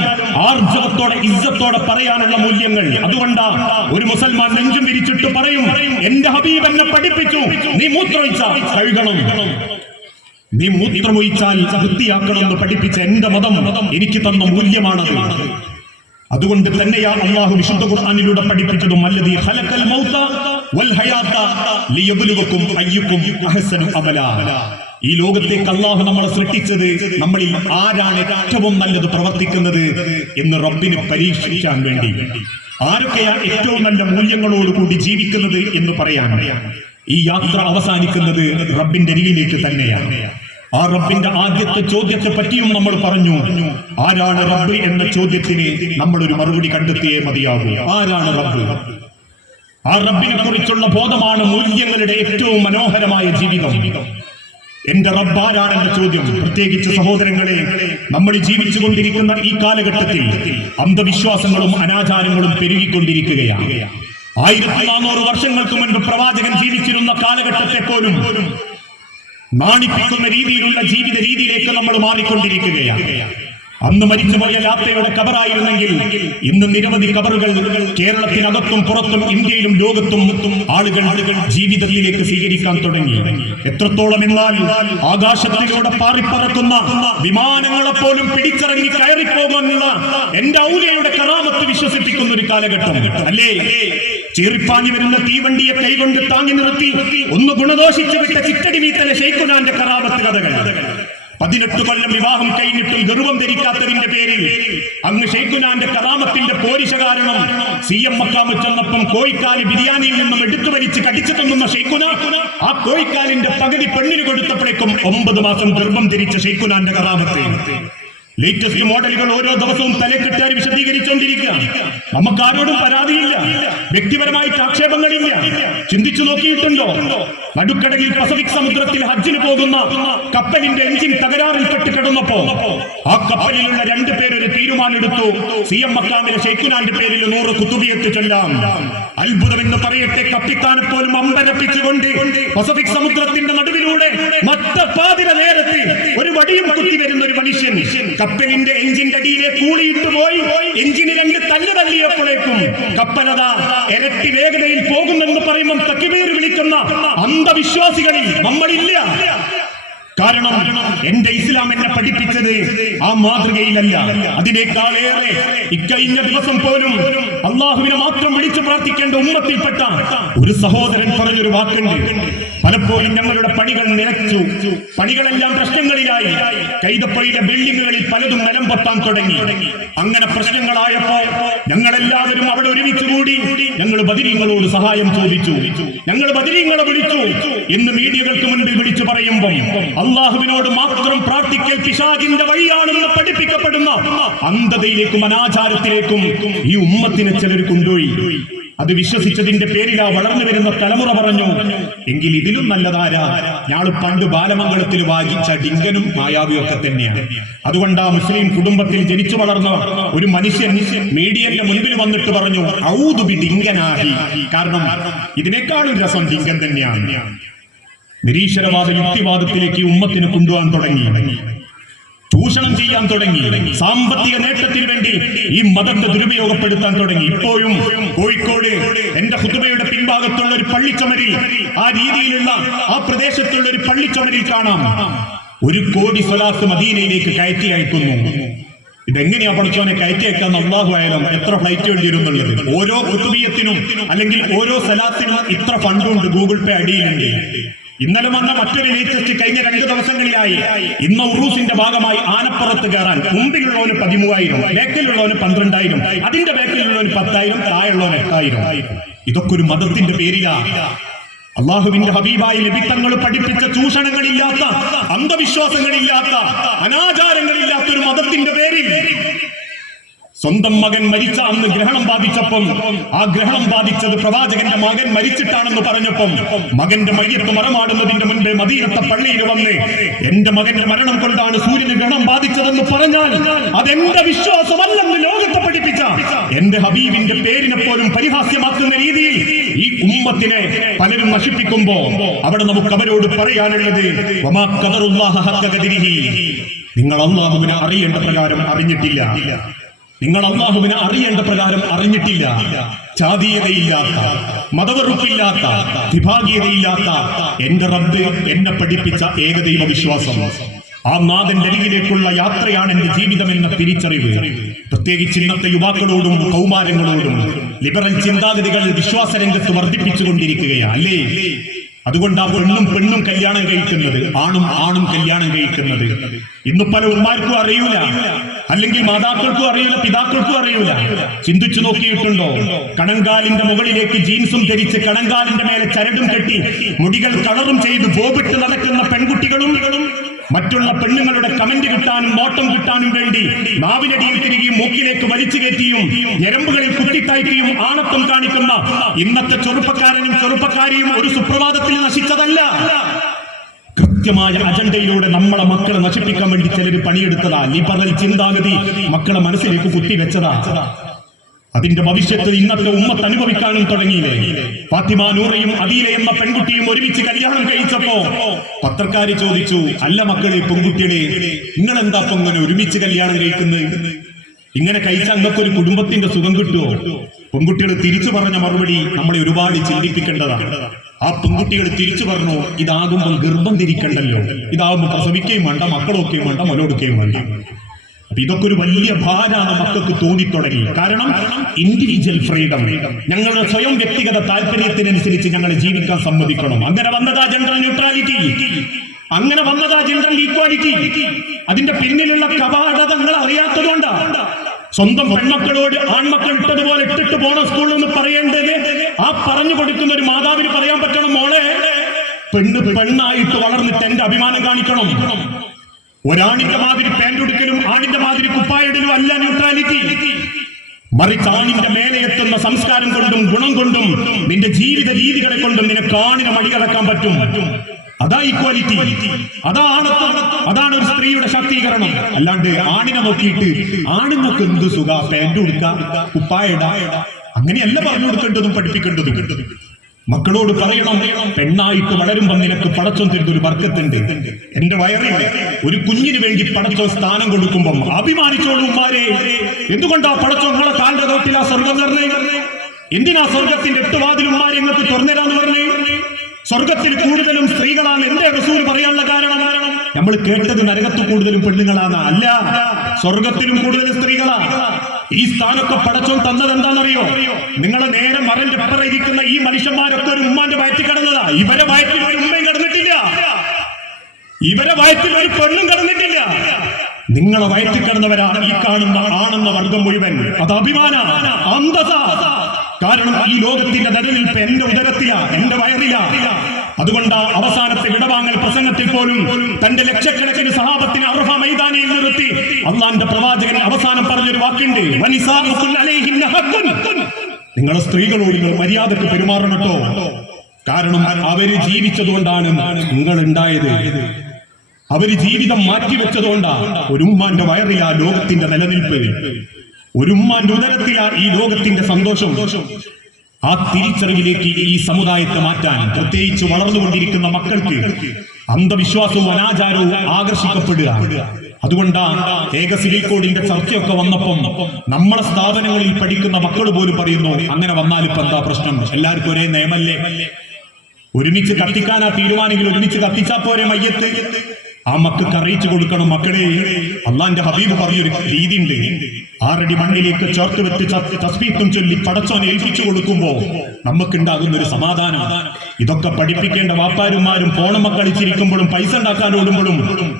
ആർജവത്തോടെ ഇസ്സത്തോടെ പറയാനുള്ള മൂല്യങ്ങൾ. അതുകൊണ്ടാ ഒരു മുസൽമാൻ നെഞ്ചും വിരിച്ചിട്ട് പറയും, എന്റെ ഹബീബ് എന്നെ പഠിപ്പിച്ചു, നീ മൂത്രമൊഴിച്ചാൽ കഴുകണം, നീ മൂത്രമൊഴിച്ചാൽ വൃത്തിയാക്കണം എന്ന് പഠിപ്പിച്ച എന്റെ മതം എനിക്ക് തന്ന മൂല്യമാണത്. അതുകൊണ്ട് തന്നെയാ അല്ലാഹു വിശുദ്ധ ഖുർആനിലൂടെ പഠിപ്പിച്ചതും അല്ലദീ ഖലഖൽ മൗത വൽ ഹയാത ലിയബ്ലുവകും അയ്യുക്കും അഹ്സനു അമല. ഈ ലോകത്തേക്ക് അല്ലാഹു നമ്മളെ സൃഷ്ടിച്ചത് നമ്മളിൽ ആരാണ് ഏറ്റവും നല്ലത് പ്രവർത്തിക്കുന്നത് എന്ന് റബ്ബിനെ പരീക്ഷിക്കാൻ വേണ്ടി. ആരൊക്കെയാ ഏറ്റവും നല്ല മൂല്യങ്ങളോടുകൂടി ജീവിക്കുന്നത് എന്ന് പറയാൻ. ഈ യാത്ര അവസാനിക്കുന്നത് റബ്ബിന്റെ അരികിലേക്ക് തന്നെയാണ്. ആ റബ്ബിന്റെ ആദ്യത്തെ ചോദ്യത്തെ പറ്റിയും നമ്മൾ പറഞ്ഞു. ആരാണ് റബ്ബ് എന്ന ചോദ്യത്തിന് നമ്മൾ ഒരു മറുപടി കണ്ടെത്തിയേ മതിയാകൂ. ആരാണ് റബ്ബ്? ആ റബ്ബിനെ കുറിച്ചുള്ള ബോധമാണ് മൂല്യങ്ങളുടെ ഏറ്റവും മനോഹരമായ ജീവിതം. എന്റെ റബ്ബ് ആരാണെന്ന ചോദ്യം, പ്രത്യേകിച്ച് സഹോദരങ്ങളെ, നമ്മൾ ജീവിച്ചുകൊണ്ടിരിക്കുന്ന ഈ കാലഘട്ടത്തിൽ അന്ധവിശ്വാസങ്ങളും അനാചാരങ്ങളും പെരുകിക്കൊണ്ടിരിക്കുകയാണ്. 1400 വർഷങ്ങൾക്ക് മുൻപ് പ്രവാചകൻ ജീവിച്ചിരുന്ന കാലഘട്ടത്തെ പോലും നാണിപ്പിക്കുന്ന രീതിയിലുള്ള ജീവിത രീതിയിലേക്ക് നമ്മൾ മാറിക്കൊണ്ടിരിക്കുകയാണ്. അന്ന് മരിച്ചുപോയ ലാത്തയുടെ കബറായിരുന്നെങ്കിൽ ഇന്ന് നിരവധി കബറുകൾ കേരളത്തിനകത്തും പുറത്തും ഇന്ത്യയിലും ലോകത്തും ആളുകൾ ജീവിതത്തിലേക്ക് സ്വീകരിക്കാൻ തുടങ്ങി. എത്രത്തോളം എന്നാൽ ആകാശത്തിലൂടെ പാറിപ്പറക്കുന്ന വിമാനങ്ങളെ പോലും പിടിച്ചിറങ്ങി കയറിപ്പോകാനുള്ള എന്റെ ഔലിയയുടെ കറാമത്ത് വിശ്വസിപ്പിക്കുന്ന ഒരു കാലഘട്ടം അല്ലേ? ചീറിപ്പാഞ്ഞു വരുന്ന തീവണ്ടിയെ കൈകൊണ്ട് താങ്ങി നിർത്തി ഒന്ന് ഗുണദോഷിച്ചു വിട്ട ചിറ്റടി വീത്തലെ ശൈഖുനാന്റെ കറാമത്ത് കഥകൾ. 18 കൊല്ലം വിവാഹം കഴിഞ്ഞിട്ടും ഗർവം ധരിക്കാത്തതിന്റെ പേരിൽ അങ്ങ് ശൈഖുനാന്റെ കറാമത്തിന്റെ പോരിശ കാരണം CM മക്കാമ് ചെന്നപ്പം കോഴിക്കാല് ബിരിയാണിയിൽ നിന്നും എടുത്തു വലിച്ച് കടിച്ചു തന്നുന്ന ശൈഖുന ആ കോഴിക്കാലിന്റെ പകുതി പെണ്ണിന് കൊടുത്തപ്പോഴേക്കും 9 മാസം ഗർഭം ധരിച്ച ശൈഖുനാന്റെ കറാമത്ത്. ലേറ്റസ്റ്റ് മോഡലുകൾ ഓരോ ദിവസവും തലക്കെട്ടാർ വിശദീകരിച്ചുകൊണ്ടിരിക്കുക. നമുക്കാരോടും പരാതിയില്ല, വ്യക്തിപരമായിട്ട് ആക്ഷേപങ്ങളില്ല. ചിന്തിച്ചു നോക്കിയിട്ടുണ്ടോ? നടുക്കടലിൽ പസഫിക് സമുദ്രത്തിൽ ഹജ്ജിന് പോകുന്ന കപ്പലിന്റെ എഞ്ചിൻ തകരാറിൽപ്പെട്ട് കിടന്നപ്പോ ആ കപ്പലിലുള്ള 2 പേർ ഒരു തീരുമാനമെടുത്തു. CM മക്കാമിലെ ശൈഖുനാന്റെ പേരിൽ 100 കുത്തുബിയത്ത് ചൊല്ലാം. അത്ഭുതമെന്ന് പറയട്ടെ, കപ്പിത്താനെ പോലും അമ്പരപ്പിച്ചുകൊണ്ട് പസഫിക് സമുദ്രത്തിന്റെ നടുവിലൂടെ നട്ടപ്പാതിര നേരത്ത് ഒരു വടിയും കുത്തി വരുന്ന ഒരു മനുഷ്യൻ കപ്പലിന്റെ എഞ്ചിന്റെ അടിയിലെ കൂളിയിട്ട് പോയി എഞ്ചിന് 2 തല്ല് തല്ലിയപ്പോഴേക്കും കപ്പലത ഇരട്ടി വേഗതയിൽ പോകുമെന്ന് പറയുമ്പോൾ തക്ബീർ വിളിക്കുന്ന അന്ധവിശ്വാസികളിൽ നമ്മളില്ല. കാരണം എന്റെ ഇസ്ലാം എന്നെ പഠിപ്പിച്ചത് ആ മാതൃകയിലല്ല. അതിനേക്കാളേറെ ഇക്കഴിഞ്ഞ ദിവസം പോലും അള്ളാഹുവിനെ മാത്രം വിളിച്ചു പ്രാർത്ഥിക്കേണ്ട ഉമ്മത്തിൽപ്പെട്ട ഒരു സഹോദരൻ പറഞ്ഞൊരു വാക്കുണ്ട്. പലപ്പോഴും ഞങ്ങളുടെ പണികൾ നിലച്ചു, പണികളെല്ലാം പ്രശ്നങ്ങളിലായി. കൈതപ്പുഴയിലെ ബിൽഡിങ്ങുകളിൽ പലതും നിലം പൊത്താൻ തുടങ്ങി. അങ്ങനെ പ്രശ്നങ്ങളായപ്പോ ഞങ്ങളെല്ലാവരും അവിടെ ഒരുമിച്ച് കൂടി ഞങ്ങൾ ബദരീങ്ങളോട് സഹായം ചോദിച്ചു. ഞങ്ങൾ ബദരീങ്ങളെ വിളിച്ചു. ഇന്ന് മീഡിയകൾക്ക് മുൻപിൽ വിളിച്ചു പറയുമ്പോൾ അള്ളാഹുവിനോട് മാത്രം പ്രാർത്ഥിക്കൽ പിശാചിന്റെ വഴിയാണെന്ന് പഠിപ്പിക്കപ്പെടുന്ന അന്ധതയിലേക്കും അനാചാരത്തിലേക്കും ഈ ഉമ്മത്തിനെ ചിലർ കൊണ്ടുപോയി. അത് വിശ്വസിച്ചതിന്റെ പേരിലാ വളർന്നു വരുന്ന തലമുറ പറഞ്ഞു, എങ്കിൽ ഇതിലും നല്ലതാരാ? ഞാൾ പണ്ട് ബാലമംഗളത്തിൽ വായിച്ച ഡിങ്കനും മായാവിയും ഒക്കെ തന്നെയാണ്. അതുകൊണ്ട് ആ മുസ്ലിം കുടുംബത്തിൽ ജനിച്ചു വളർന്ന ഒരു മനുഷ്യൻ മീഡിയന്റെ മുൻപിൽ വന്നിട്ട് പറഞ്ഞു, ഔദു ബി ഡിങ്കനാഹി. കാരണം ഇതിനേക്കാളും രസം ഡിങ്കൻ തന്നെയാണ്. നിരീശ്വരവാദ യുക്തിവാദത്തിലേക്ക് ഉമ്മത്തിന് കൊണ്ടുപോകാൻ തുടങ്ങി, ചൂഷണം ചെയ്യാൻ തുടങ്ങി, സാമ്പത്തിക നേട്ടത്തിന് വേണ്ടി ഈ മതത്തെ ദുരുപയോഗപ്പെടുത്താൻ തുടങ്ങി. ഇപ്പോഴും കോഴിക്കോട് എന്റെ ഖുതുബയുടെ പിൻഭാഗത്തുള്ള ഒരു പള്ളിച്ചമരിൽ, ആ രീതിയിലുള്ള ആ പ്രദേശത്തുള്ള ഒരു പള്ളിച്ചമരിൽ കാണാം 1 കോടി സ്വലാത്ത് മദീനയിലേക്ക് കയറ്റി അയക്കുന്നു. ഇതെങ്ങനെയാ പഠിച്ചോനെ കയറ്റി അയക്കാൻ? അള്ളാഹു ആയാലും എത്ര ഫ്ലൈറ്റ് വേണ്ടിയിരുന്നുള്ളത്. ഓരോ ഖുതുബിയത്തിനും അല്ലെങ്കിൽ ഓരോ സലാത്തിനും ഇത്ര ഫണ്ടുണ്ട്, ഗൂഗിൾ പേ അടിയിലുണ്ട്. ഇന്നലെ വന്ന മറ്റൊരു ലേറ്റസ്റ്റ് കഴിഞ്ഞ 2 ദിവസങ്ങളിലായി ഇന്ന് ഉറൂസിന്റെ ഭാഗമായി ആനപ്പുറത്ത് കയറാൻ മുമ്പിലുള്ളവന് 13,000, ബേക്കിലുള്ളവന് 12,000, അതിന്റെ ബേക്കിലുള്ളവന് 10,000, താഴെയുള്ളവന് 8,000. ഇതൊക്കെ ഒരു മതത്തിന്റെ പേരിലാ. അള്ളാഹുവിന്റെ ഹബീബായി ലഭിത്തങ്ങൾ പഠിപ്പിച്ച ചൂഷണങ്ങളില്ലാത്ത, അന്ധവിശ്വാസങ്ങളില്ലാത്ത, അനാചാരങ്ങളില്ലാത്ത ഒരു മതത്തിന്റെ പേരിൽ സ്വന്തം മകൻ മരിച്ച അന്ന് ഗ്രഹണം ബാധിച്ചപ്പം ആ ഗ്രഹണം ബാധിച്ചത് പ്രവാചകന്റെ മകൻ മരിച്ചിട്ടാണെന്ന് പറഞ്ഞപ്പം മകന്റെ മയ്യത്ത് മറമാടുന്നതിന്റെ മുൻപേ മദീനത്തെ പള്ളിയിൽ വന്ന് എന്റെ മകന്റെ മരണം കൊണ്ടാണ് സൂര്യന് ഗ്രഹണം ബാധിച്ചതെന്ന് പറഞ്ഞാൽ അതെന്റെ വിശ്വാസമല്ലെന്ന് ലോകത്തെ പഠിപ്പിച്ച എന്റെ ഹബീബിന്റെ പേരിനെ പോലും പരിഹാസ്യമാക്കുന്ന രീതിയിൽ ഈ ഉമ്മത്തിനെ പലരും നശിപ്പിക്കുമ്പോ അവിടെ നമുക്ക് അവരോട് പറയാനുള്ളത്, വമാ ഖദറുല്ലാഹ ഹഖ ഖദരിഹി. നിങ്ങൾ അല്ലാഹുവിനെ അറിയേണ്ട പ്രകാരം അറിഞ്ഞിട്ടില്ല. നിങ്ങൾ അള്ളാഹുവിനെ അറിയേണ്ട പ്രകാരം അറിഞ്ഞിട്ടില്ല. ജാതീയതയില്ലാത്ത, മതവെറുപ്പില്ലാത്ത, വിഭാഗീയതയില്ലാത്ത എന്റെ റബ്ബ് എന്നെ പഠിപ്പിച്ച ഏകദൈവ വിശ്വാസം, ആ നാഥന്റെ അരികിലേക്കുള്ള യാത്രയാണ് എന്റെ ജീവിതം എന്ന തിരിച്ചറിവ്. പ്രത്യേകിച്ച് ഇന്നത്തെ യുവാക്കളോടും കൗമാരങ്ങളോടും ലിബറൽ ചിന്താഗതികൾ വിശ്വാസരംഗത്ത് വർദ്ധിപ്പിച്ചുകൊണ്ടിരിക്കുകയാണ് അല്ലേ? അതുകൊണ്ട് ആ പെണ്ണും കല്യാണം കഴിക്കുന്നത്, ആണും കല്യാണം കഴിക്കുന്നത് ഇന്ന് പല ഉമ്മാർക്കും അറിയൂല, അല്ലെങ്കിൽ മാതാക്കൾക്കും അറിയില്ല, പിതാക്കൾക്കും അറിയൂല. ചിന്തിച്ചു നോക്കിയിട്ടുണ്ടോ? കണങ്കാലിന്റെ മുകളിലേക്ക് ജീൻസും ധരിച്ച് കണങ്കാലിന്റെ മേലെ ചരടും കെട്ടി മുടികൾ കളറും ചെയ്ത് ബോബിട്ട് നടക്കുന്ന പെൺകുട്ടികളും മറ്റുള്ള പെണ്ണുങ്ങളുടെ കമന്റ് കിട്ടാനും നോട്ടം കിട്ടാനും വേണ്ടി നാവിനടിയിൽ തിരികെയും മൂക്കിലേക്ക് വലിച്ചു കയറ്റിയും ഞരമ്പുകളിൽ കുത്തിത്തായ്ക്കുകയും ആണത്വം കാണിക്കുന്ന ഇന്നത്തെ ചെറുപ്പക്കാരനും ചെറുപ്പക്കാരിയും ഒരു സുപ്രഭാതത്തിൽ നശിച്ചതല്ല. കൃത്യമായ അജണ്ടയിലൂടെ നമ്മളെ മക്കളെ നശിപ്പിക്കാൻ വേണ്ടി ചിലർ പണിയെടുത്തതാ. ലിബറൽ ചിന്താഗതി മക്കളെ മനസ്സിലേക്ക് കുത്തിവെച്ചതാ. അതിന്റെ ഭവിഷ്യത്ത് ഇന്നത്തെ ഉമ്മത്ത് അനുഭവിക്കാനും തുടങ്ങിയില്ലേ? ഫാത്തിമ നൂറയും അദീല എന്ന പെൺകുട്ടിയും ഒരുമിച്ച് കല്യാണം കഴിച്ചപ്പോ പത്രക്കാര് ചോദിച്ചു, അല്ല മക്കളെ പെൺകുട്ടിയുടെ നിങ്ങൾ എന്താ ഇപ്പൊ ഇങ്ങനെ ഒരുമിച്ച് കല്യാണം കഴിക്കുന്നത്? ഇങ്ങനെ കഴിച്ചാൽ അങ്ങക്കൊരു കുടുംബത്തിന്റെ സുഖം കിട്ടുമോ? പെൺകുട്ടികൾ തിരിച്ചു പറഞ്ഞ മറുപടി നമ്മളെ ഒരുപാട് ചിന്തിപ്പിക്കേണ്ടതാണ്. ആ പെൺകുട്ടികൾ തിരിച്ചു പറഞ്ഞു, ഇതാകുമ്പോൾ ഗർഭം ധരിക്കണ്ടല്ലോ, ഇതാകുമ്പോൾ പ്രസവിക്കുകയും വേണ്ട, മക്കളൊക്കെയും വേണ്ട, മുലകൊടുക്കുകയും വേണ്ട. അപ്പൊ ഇതൊക്കെ ഒരു വലിയ ഭാരമാണ് മക്കൾക്ക് തോന്നിത്തുടങ്ങി. കാരണം ഇൻഡിവിജ്വൽ ഫ്രീഡം, ഞങ്ങളുടെ സ്വയം വ്യക്തിഗത താല്പര്യത്തിനനുസരിച്ച് ഞങ്ങൾ ജീവിക്കാൻ സമ്മതിക്കണം. അങ്ങനെ വന്നതാ ജെൻഡർ ന്യൂട്രാലിറ്റി, അങ്ങനെ വന്നതാ ജെൻഡർ ഈക്വാലിറ്റി. അതിന്റെ പിന്നിലുള്ള കവാടതങ്ങൾ അറിയാത്തതുകൊണ്ടാണ്. സ്വന്തം പെൺമക്കളോട് ആൺമക്കൾ ഇട്ടതുപോലെ ഇട്ടിട്ട് പോണ സ്കൂളിൽ നിന്ന് പറയേണ്ടത് ആ പറഞ്ഞു കൊടുക്കുന്ന ഒരു മാതാവിന് പറയാൻ പറ്റണം, മോളെ പെണ്ണായിട്ട് വളർന്നിട്ട് എന്റെ അഭിമാനം കാണിക്കണം. ഒരാണിന്റെ മാതിരി പാന്റ് ഉടുക്കലും ആണിന്റെ മാതിരി കുപ്പായിടലും അല്ല ന്യൂട്രാലിറ്റി. മറിച്ച് ആണിന്റെ മേലെ എത്തുന്ന സംസ്കാരം കൊണ്ടും ഗുണം കൊണ്ടും നിന്റെ ജീവിത രീതികളെ കൊണ്ടും നിനക്ക് ആണിനെ മടികടക്കാൻ പറ്റും. അതാ ഈക്വാലിറ്റി, അതാണ് ഒരു സ്ത്രീയുടെ ശാക്തീകരണം. അല്ലാണ്ട് ആണിനെ നോക്കിയിട്ട് ആണുങ്ങൾക്ക് എന്ത് സുഖ പാന്റ് ഉടുക്ക കുപ്പായിട, അങ്ങനെയല്ല പറഞ്ഞു കൊടുക്കേണ്ടതും പഠിപ്പിക്കേണ്ടതും. മക്കളോട് പറയണം, പെണ്ണായിട്ട് വളരുമ്പോ നിനക്ക് പടച്ചോൻ തരുന്ന ഒരു ബർക്കത്തുണ്ട്. എന്റെ വയറിൽ ഒരു കുഞ്ഞിന് വേണ്ടി പടച്ചോൻ സ്ഥാനം കൊടുക്കുമ്പം അഭിമാനിച്ചോളൂ ഉമ്മാരെ. എന്തുകൊണ്ടാ പടച്ചോൻ നിങ്ങളെ കാലിന്റെ തോട്ടിൽ ആ സ്വർഗം തരണേ? എന്തിനാ സ്വർഗത്തിന്റെ 8 വാതിലും ഉമ്മാരെ നിങ്ങൾക്ക് തുറന്നുതരാന്ന് പറഞ്ഞേ? സ്വർഗത്തിൽ കൂടുതലും സ്ത്രീകളാണ് എന്റെ റസൂൽ പറയാനുള്ള കാരണം നമ്മൾ കേട്ടത് നരകത്ത് കൂടുതലും പെണ്ണുങ്ങളാണ്. അല്ല, സ്വർഗത്തിലും കൂടുതൽ സ്ത്രീകളാണ്. ഈ സ്ഥാനമൊക്കെ പടച്ചോൻ തന്നത് എന്താണെന്നറിയോ? നിങ്ങളെ നേരെ മറന്റെ അപ്പുറം ഇരിക്കുന്ന ഈ മനുഷ്യന്മാരൊക്കെ ഒരു ഉമ്മാന്റെ വയറ്റിൽ കിടന്നതാ. ഇവരെ വയറ്റിൽ ഒരു ഉമ്മയും കിടന്നിട്ടില്ല, ഇവരെ വയറ്റിൽ ഒരു പെണ്ണും കിടന്നിട്ടില്ല. നിങ്ങളെ വയറ്റിൽ കിടന്നവരാണ് ഈ കാണുന്ന ആണെന്ന വർഗം മുഴുവൻ. അത് അഭിമാനമാണ്, അന്തത. കാരണം ഈ ലോകത്തിന്റെ നിലനിൽപ്പ് എന്റെ ഉദരത്തിലാ, എന്റെ വയറിലാ. അതുകൊണ്ട് അവസാനത്തെ വിടവാങ്ങൽ പ്രസംഗത്തിൽ പോലും തന്റെ ലക്ഷക്കണക്കിന് സഹാബത്തിനെ അറഫ മൈതാനിയിൽ നിർത്തി അള്ളാന്റെ പ്രവാചകൻ അവസാനം പറഞ്ഞൊരു വാക്കുണ്ട്, നിങ്ങളെ സ്ത്രീകളോട് നിങ്ങൾ മര്യാദക്ക് പെരുമാറണട്ടോ. കാരണം അവര് ജീവിച്ചതുകൊണ്ടാണ് നിങ്ങൾ ഉണ്ടായത്. അവര് ജീവിതം മാറ്റിവെച്ചതുകൊണ്ടാണ്. ഒരു ഉമ്മാന്റെ വയറിലാ ലോകത്തിന്റെ നിലനിൽപ്പ്, ഒരു ഉമ്മാന്റെ ഉദരത്തിലാ ഈ ലോകത്തിന്റെ സന്തോഷം. ആ തിരിച്ചറിവിലേക്ക് ഈ സമുദായത്തെ മാറ്റാൻ, പ്രത്യേകിച്ച് വളർന്നുകൊണ്ടിരിക്കുന്ന മക്കൾക്ക് അന്ധവിശ്വാസവും അനാചാരവും ആകർഷിക്കപ്പെടുക. അതുകൊണ്ടാണ് ഏക സിവിൽ കോഡിന്റെ ചർച്ചയൊക്കെ വന്നപ്പം നമ്മളെ സ്ഥാപനങ്ങളിൽ പഠിക്കുന്ന മക്കൾ പോലും പറയുന്നു, അങ്ങനെ വന്നാൽ ഇപ്പൊ എന്താ പ്രശ്നം? എല്ലാവർക്കും ഒരേ നിയമല്ലേ? ഒരുമിച്ച് കത്തിക്കാനാ തീരുമാനെങ്കിൽ ഒരുമിച്ച് കത്തിച്ചാ പോരെ മയ്യത്ത്? ആ മക്കൾക്ക് അറിയിച്ചു കൊടുക്കണം, മക്കളെ അള്ളാന്റെ ഹബീബ് പറഞ്ഞൊരു രീതി ഉണ്ട്. 6 അടി മണ്ണിലേക്ക് ചേർത്ത് വെച്ച് തസ്ബീഹും ചൊല്ലി പടച്ചോനെ ഏൽപ്പിച്ചു കൊടുക്കുമ്പോ നമുക്കുണ്ടാകുന്ന ഒരു സമാധാനം. ഇതൊക്കെ പഠിപ്പിക്കേണ്ട വാപ്പാരുമാരും ഫോണമ്മ കളിച്ചിരിക്കുമ്പോഴും പൈസ ഉണ്ടാക്കാൻ ഓടുമ്പോഴും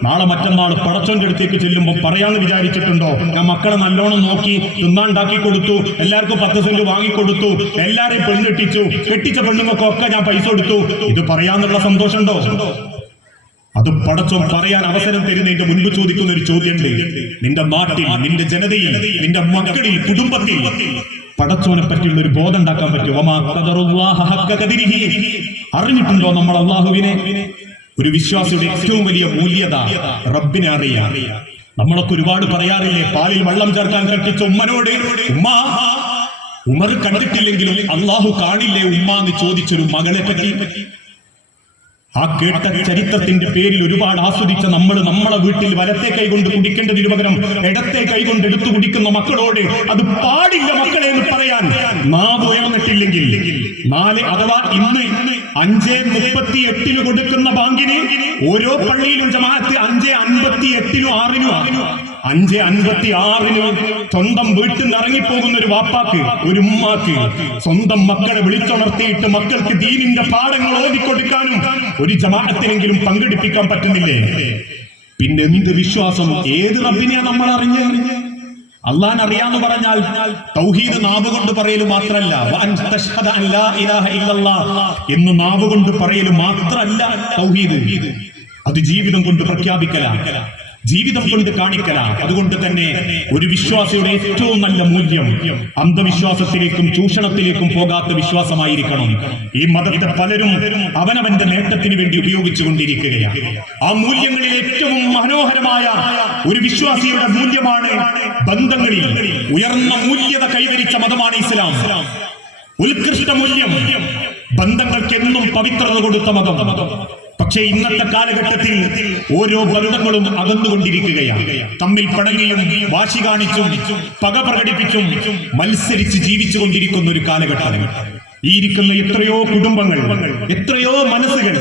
നാളെ മറ്റന്നാൾ പടച്ചോന്റെ അടുത്തേക്ക് ചെല്ലുമ്പോൾ പറയാന്ന് വിചാരിച്ചിട്ടുണ്ടോ? ഞാൻ മക്കളെ നല്ലോണം നോക്കി തിന്നാണ്ടാക്കി കൊടുത്തു, എല്ലാവർക്കും 10 സെന്റ് വാങ്ങിക്കൊടുത്തു, എല്ലാരെയും പെണ്ണെട്ടിച്ചു, കെട്ടിച്ച പെണ്ണുങ്ങൾക്കൊക്കെ ഞാൻ പൈസ കൊടുത്തു, ഇത് പറയാന്നുള്ള സന്തോഷമുണ്ടോ? അത് പടച്ചോൻ പറയാൻ അവസരം തരുന്നതിന്റെ മുൻപ് ചോദിക്കുന്ന ഒരു ചോദ്യമുണ്ട്. നിന്റെ നാട്ടിൽ, നിന്റെ ജനതയിൽ, നിന്റെ മക്കളിൽ, കുടുംബത്തിൽ പടച്ചോനെ പറ്റിയുള്ള ഒരു ബോധം ഉണ്ടാക്കാൻ പറ്റും. അറിഞ്ഞിട്ടുണ്ടോ നമ്മൾ അള്ളാഹുവിനെ? ഒരു വിശ്വാസിയുടെ ഏറ്റവും വലിയ മൂല്യത റബ്ബിനെ അറിയാം. നമ്മളൊക്കെ ഒരുപാട് പറയാറില്ലേ, പാലിൽ വെള്ളം ചേർക്കാൻ കൽപ്പിച്ച ഉമ്മനോട് ഉമ്മ, ഉമർ കണ്ടിട്ടില്ലെങ്കിലും അള്ളാഹു കാണില്ലേ ഉമ്മ എന്ന് ചോദിച്ചൊരു മകളെ പറ്റി. ആ കേട്ട ചരിത്രത്തിന്റെ പേരിൽ ഒരുപാട് ആസ്വദിച്ച നമ്മളെ വീട്ടിൽ വലത്തെ കൈകൊണ്ട് കുടിക്കേണ്ടതിനു പകരം ഇടത്തെ കൈകൊണ്ട് എടുത്തു കുടിക്കുന്ന മക്കളോട് അത് പാടില്ല മക്കളെ എന്ന് പറയാൻ നാവ് ഉയർന്നിട്ടില്ലെങ്കിൽ, നാളെ അഥവാ ഇന്ന് 5:38 കൊടുക്കുന്ന ബാങ്കിന് ഓരോ പള്ളിയിലും ജമാഅത്ത് 5:58 6 5:56 സ്വന്തം വീട്ടിൽ നിന്ന് ഇറങ്ങിപ്പോകുന്ന ഒരു വാപ്പാക്ക്, ഒരു ഉമ്മാക്ക് സ്വന്തം മക്കളെ വിളിച്ചുണർത്തിയിട്ട് മക്കൾക്ക് ദീനിന്റെ പാഠങ്ങൾ ഓതിക്കൊടുക്കാനും ഒരു ജമാഅത്തിനെങ്കിലും പങ്കെടുപ്പിക്കാൻ പറ്റുന്നില്ലേ? പിന്നെ എന്ത് വിശ്വാസം? ഏത് റബ്ബിനെയാ നമ്മൾ അറിഞ്ഞ്? അള്ളാൻ അറിയാന്ന് പറഞ്ഞാൽ തൗഹീദ് നാവ് കൊണ്ട് പറയല് മാത്രല്ല, എന്ന് നാവ് കൊണ്ട് പറയല് മാത്രല്ല തൗഹീദ്, അത് ജീവിതം കൊണ്ട് പ്രഖ്യാപിക്കലാണ്, ജീവിതം കൊണ്ട് കാണിക്കലാണ്. അതുകൊണ്ട് തന്നെ ഒരു വിശ്വാസിയുടെ ഏറ്റവും നല്ല മൂല്യം അന്ധവിശ്വാസത്തിലേക്കും ചൂഷണത്തിലേക്കും പോകാത്ത വിശ്വാസമായിരിക്കണം. ഈ മതത്തെ പലരും അവനവന്റെ നേട്ടത്തിന് വേണ്ടി ഉപയോഗിച്ചു കൊണ്ടിരിക്കുകയാണ്. ആ മൂല്യങ്ങളിൽ ഏറ്റവും മനോഹരമായ ഒരു വിശ്വാസിയുടെ മൂല്യമാണ് ബന്ധങ്ങളിൽ ഉയർന്ന മൂല്യത കൈവരിച്ച മതമാണ് ഇസ്ലാം. ഉത്കൃഷ്ട മൂല്യം ബന്ധങ്ങൾക്ക് എന്നും പവിത്രത കൊടുത്ത മതം. പക്ഷേ ഇന്നത്തെ കാലഘട്ടത്തിൽ ഓരോ ബന്ധങ്ങളും അകന്നുകൊണ്ടിരിക്കുകയാണ്. തമ്മിൽ പിണങ്ങിയും വാശി കാണിച്ചും പക പ്രകടിപ്പിച്ചും മത്സരിച്ച് ജീവിച്ചുകൊണ്ടിരിക്കുന്ന ഒരു കാലഘട്ടം. ഈ ഇരിക്കുന്ന എത്രയോ കുടുംബങ്ങൾ, എത്രയോ മനസ്സുകൾ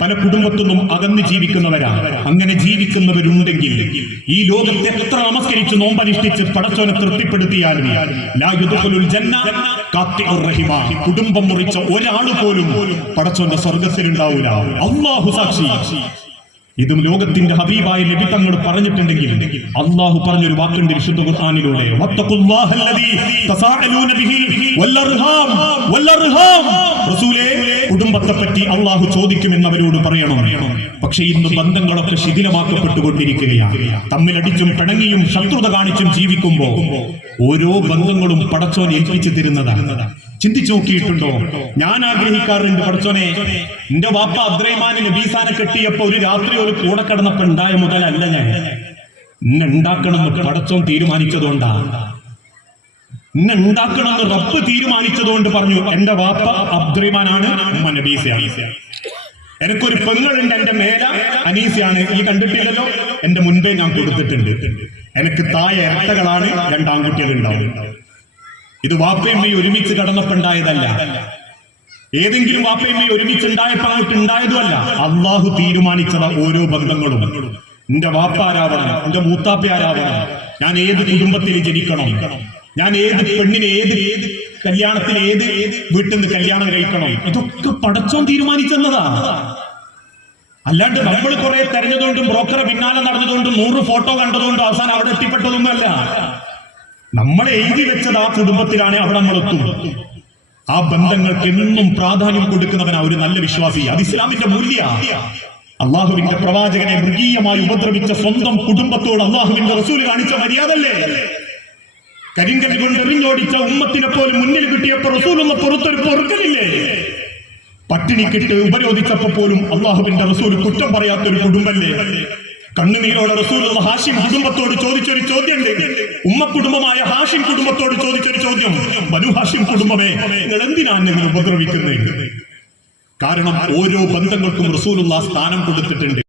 പല കുടുംബത്തു നിന്നും അകന്ന് ജീവിക്കുന്നവരാണ്. അങ്ങനെ ജീവിക്കുന്നവരുണ്ടെങ്കിൽ ഈ ലോകത്തെ എത്ര നമസ്കരിച്ച് നോമ്പനുഷ്ഠിച്ച് പടച്ചോനെ തൃപ്തിപ്പെടുത്തിയാലും ലാ യദ്ഖുലുൽ ജന്ന ഖാത്തിഉർ റഹിമ, കുടുംബം മുറിച്ച ഒരാൾ പോലും പടച്ചോന്റെ സ്വർഗ്ഗത്തിലുണ്ടാവില്ല. അല്ലാഹു സാക്ഷി. ഇതും ലോകത്തിന്റെ ഹബീബായ നബി തങ്ങൾ പറഞ്ഞിട്ടുണ്ടെങ്കിൽ അല്ലാഹു പറഞ്ഞൊരു വാക്കുണ്ട് വിശുദ്ധ ഖുർആനിലൂടെ, വത്തഖുല്ലാഹല്ലദീ തസാഅലൂന ബിഹി വല്ലർഹാം വല്ലർഹാം. റസൂലേ, കുടുംബത്തെ പറ്റി അല്ലാഹു ചോദിക്കുമെന്ന് അവരോട് പറയണം. പക്ഷേ ഇന്ന് ബന്ധങ്ങളൊക്കെ ശിഥിലമാക്കപ്പെട്ടുകൊണ്ടിരിക്കുകയാണ്. തമ്മിലടിച്ചും പിണങ്ങിയും ശത്രുത കാണിച്ചും ജീവിക്കുമ്പോൾ ഓരോ ബന്ധങ്ങളും പടച്ചോൻ ഏൽപ്പിച്ചു തരുന്നതാണ്. ചിന്തിച്ചു നോക്കിയിട്ടുണ്ടോ? ഞാൻ ആഗ്രഹിക്കാറുണ്ട്, പടച്ചോനെ, എന്റെ വാപ്പ അബ്ദുറഹ്മാന് നബീസാനെ കെട്ടിയപ്പോ ഒരു രാത്രി ഒരു കൂടെ കിടന്നപ്പോ ഉണ്ടായ മുതലല്ല ഞാൻ എന്നെ ഉണ്ടാക്കണമെന്ന് പടച്ചോൻ തീരുമാനിച്ചതുകൊണ്ടാ. എന്നെ ഉണ്ടാക്കണമെന്ന് റബ്ബ് തീരുമാനിച്ചതുകൊണ്ട് പറഞ്ഞു എന്റെ വാപ്പ അബ്ദുറഹ്മാനാണ്, ഉമ്മ നബീസയാണ്. എനിക്കൊരു പെങ്ങളുണ്ട്, എന്റെ മേല അനീസയാണ്. ഈ കണ്ടിട്ടില്ലല്ലോ, എന്റെ മുൻപേ ഞാൻ കൊടുത്തിട്ടുണ്ട്. എനിക്ക് താഴെ ഇരട്ടകളാണ്, 2 ആൺകുട്ടികളുണ്ടാവും. ഇത് വാപ്പയമ്മയും ഒരുമിച്ച് കടന്നപ്പോണ്ടായതല്ല. ഏതെങ്കിലും വാപ്പയമ്മയും ഒരുമിച്ചുണ്ടായപ്പോ അങ്ങോട്ട് ഉണ്ടായതുമല്ല. അള്ളാഹു തീരുമാനിച്ചത ഓരോ ബന്ധങ്ങളും. എന്റെ വാപ്പ ആരാവണം, എന്റെ മൂത്താപ്പ ആരാവണം, ഞാൻ ഏത് കുടുംബത്തിൽ ജനിക്കണം, ഞാൻ ഏത് പെണ്ണിനെ ഏത് കല്യാണത്തിൽ ഏത് വീട്ടിൽ നിന്ന് കല്യാണം കഴിക്കണം, ഇതൊക്കെ പടച്ചോൻ തീരുമാനിച്ചെന്നതാ. അല്ലാണ്ട് നമ്മൾ കുറെ തെരഞ്ഞതുകൊണ്ടും ബ്രോക്കറെ പിന്നാലെ നടന്നതുകൊണ്ടും 100 ഫോട്ടോ കണ്ടതുകൊണ്ടും അവസാനം അവിടെ എത്തിപ്പെട്ടതൊന്നുമല്ല. നമ്മളെ എഴുതി വെച്ചത് ആ കുടുംബത്തിലാണ്, അവിടെ നമ്മൾ എത്തും. ആ ബന്ധങ്ങൾക്ക് എന്നും പ്രാധാന്യം കൊടുക്കുന്നവനാ ഒരു നല്ല വിശ്വാസി. അത് ഇസ്ലാമിന്റെ മൂല്യ. അള്ളാഹുവിന്റെ പ്രവാചകനെ മൃഗീയമായി ഉപദ്രവിച്ച സ്വന്തം കുടുംബത്തോട് അള്ളാഹുവിന്റെ റസൂൽ കാണിച്ച മര്യാദല്ലേ? കരിങ്കൽ കൊണ്ട് എറിഞ്ഞോടിച്ച ഉമ്മത്തിനെ പോലും മുന്നിൽ കിട്ടിയപ്പോ റസൂലുള്ള പുറത്തൊരു പൊറുക്കലില്ലേ? പട്ടിണിക്കിട്ട് ഉപരോധിച്ചപ്പോ പോലും അള്ളാഹുവിന്റെ റസൂൽ കുറ്റം പറയാത്തൊരു കുടുംബല്ലേ? കണ്ണുനീരോടെ റസൂലുള്ള ഹാഷിം കുടുംബത്തോട് ചോദിച്ചൊരു ചോദ്യമുണ്ട്. ഉമ്മ കുടുംബമായ ഹാഷിം കുടുംബത്തോട് ചോദിച്ചൊരു ചോദ്യം, ബനു ഹാഷിം കുടുംബമേ, നിങ്ങൾ എന്തിനാണ് നിങ്ങൾ ഉപദ്രവിക്കുന്നത്? കാരണം ഓരോ ബന്ധങ്ങൾക്കും റസൂലുള്ള സ്ഥാനം കൊടുത്തിട്ടുണ്ട്.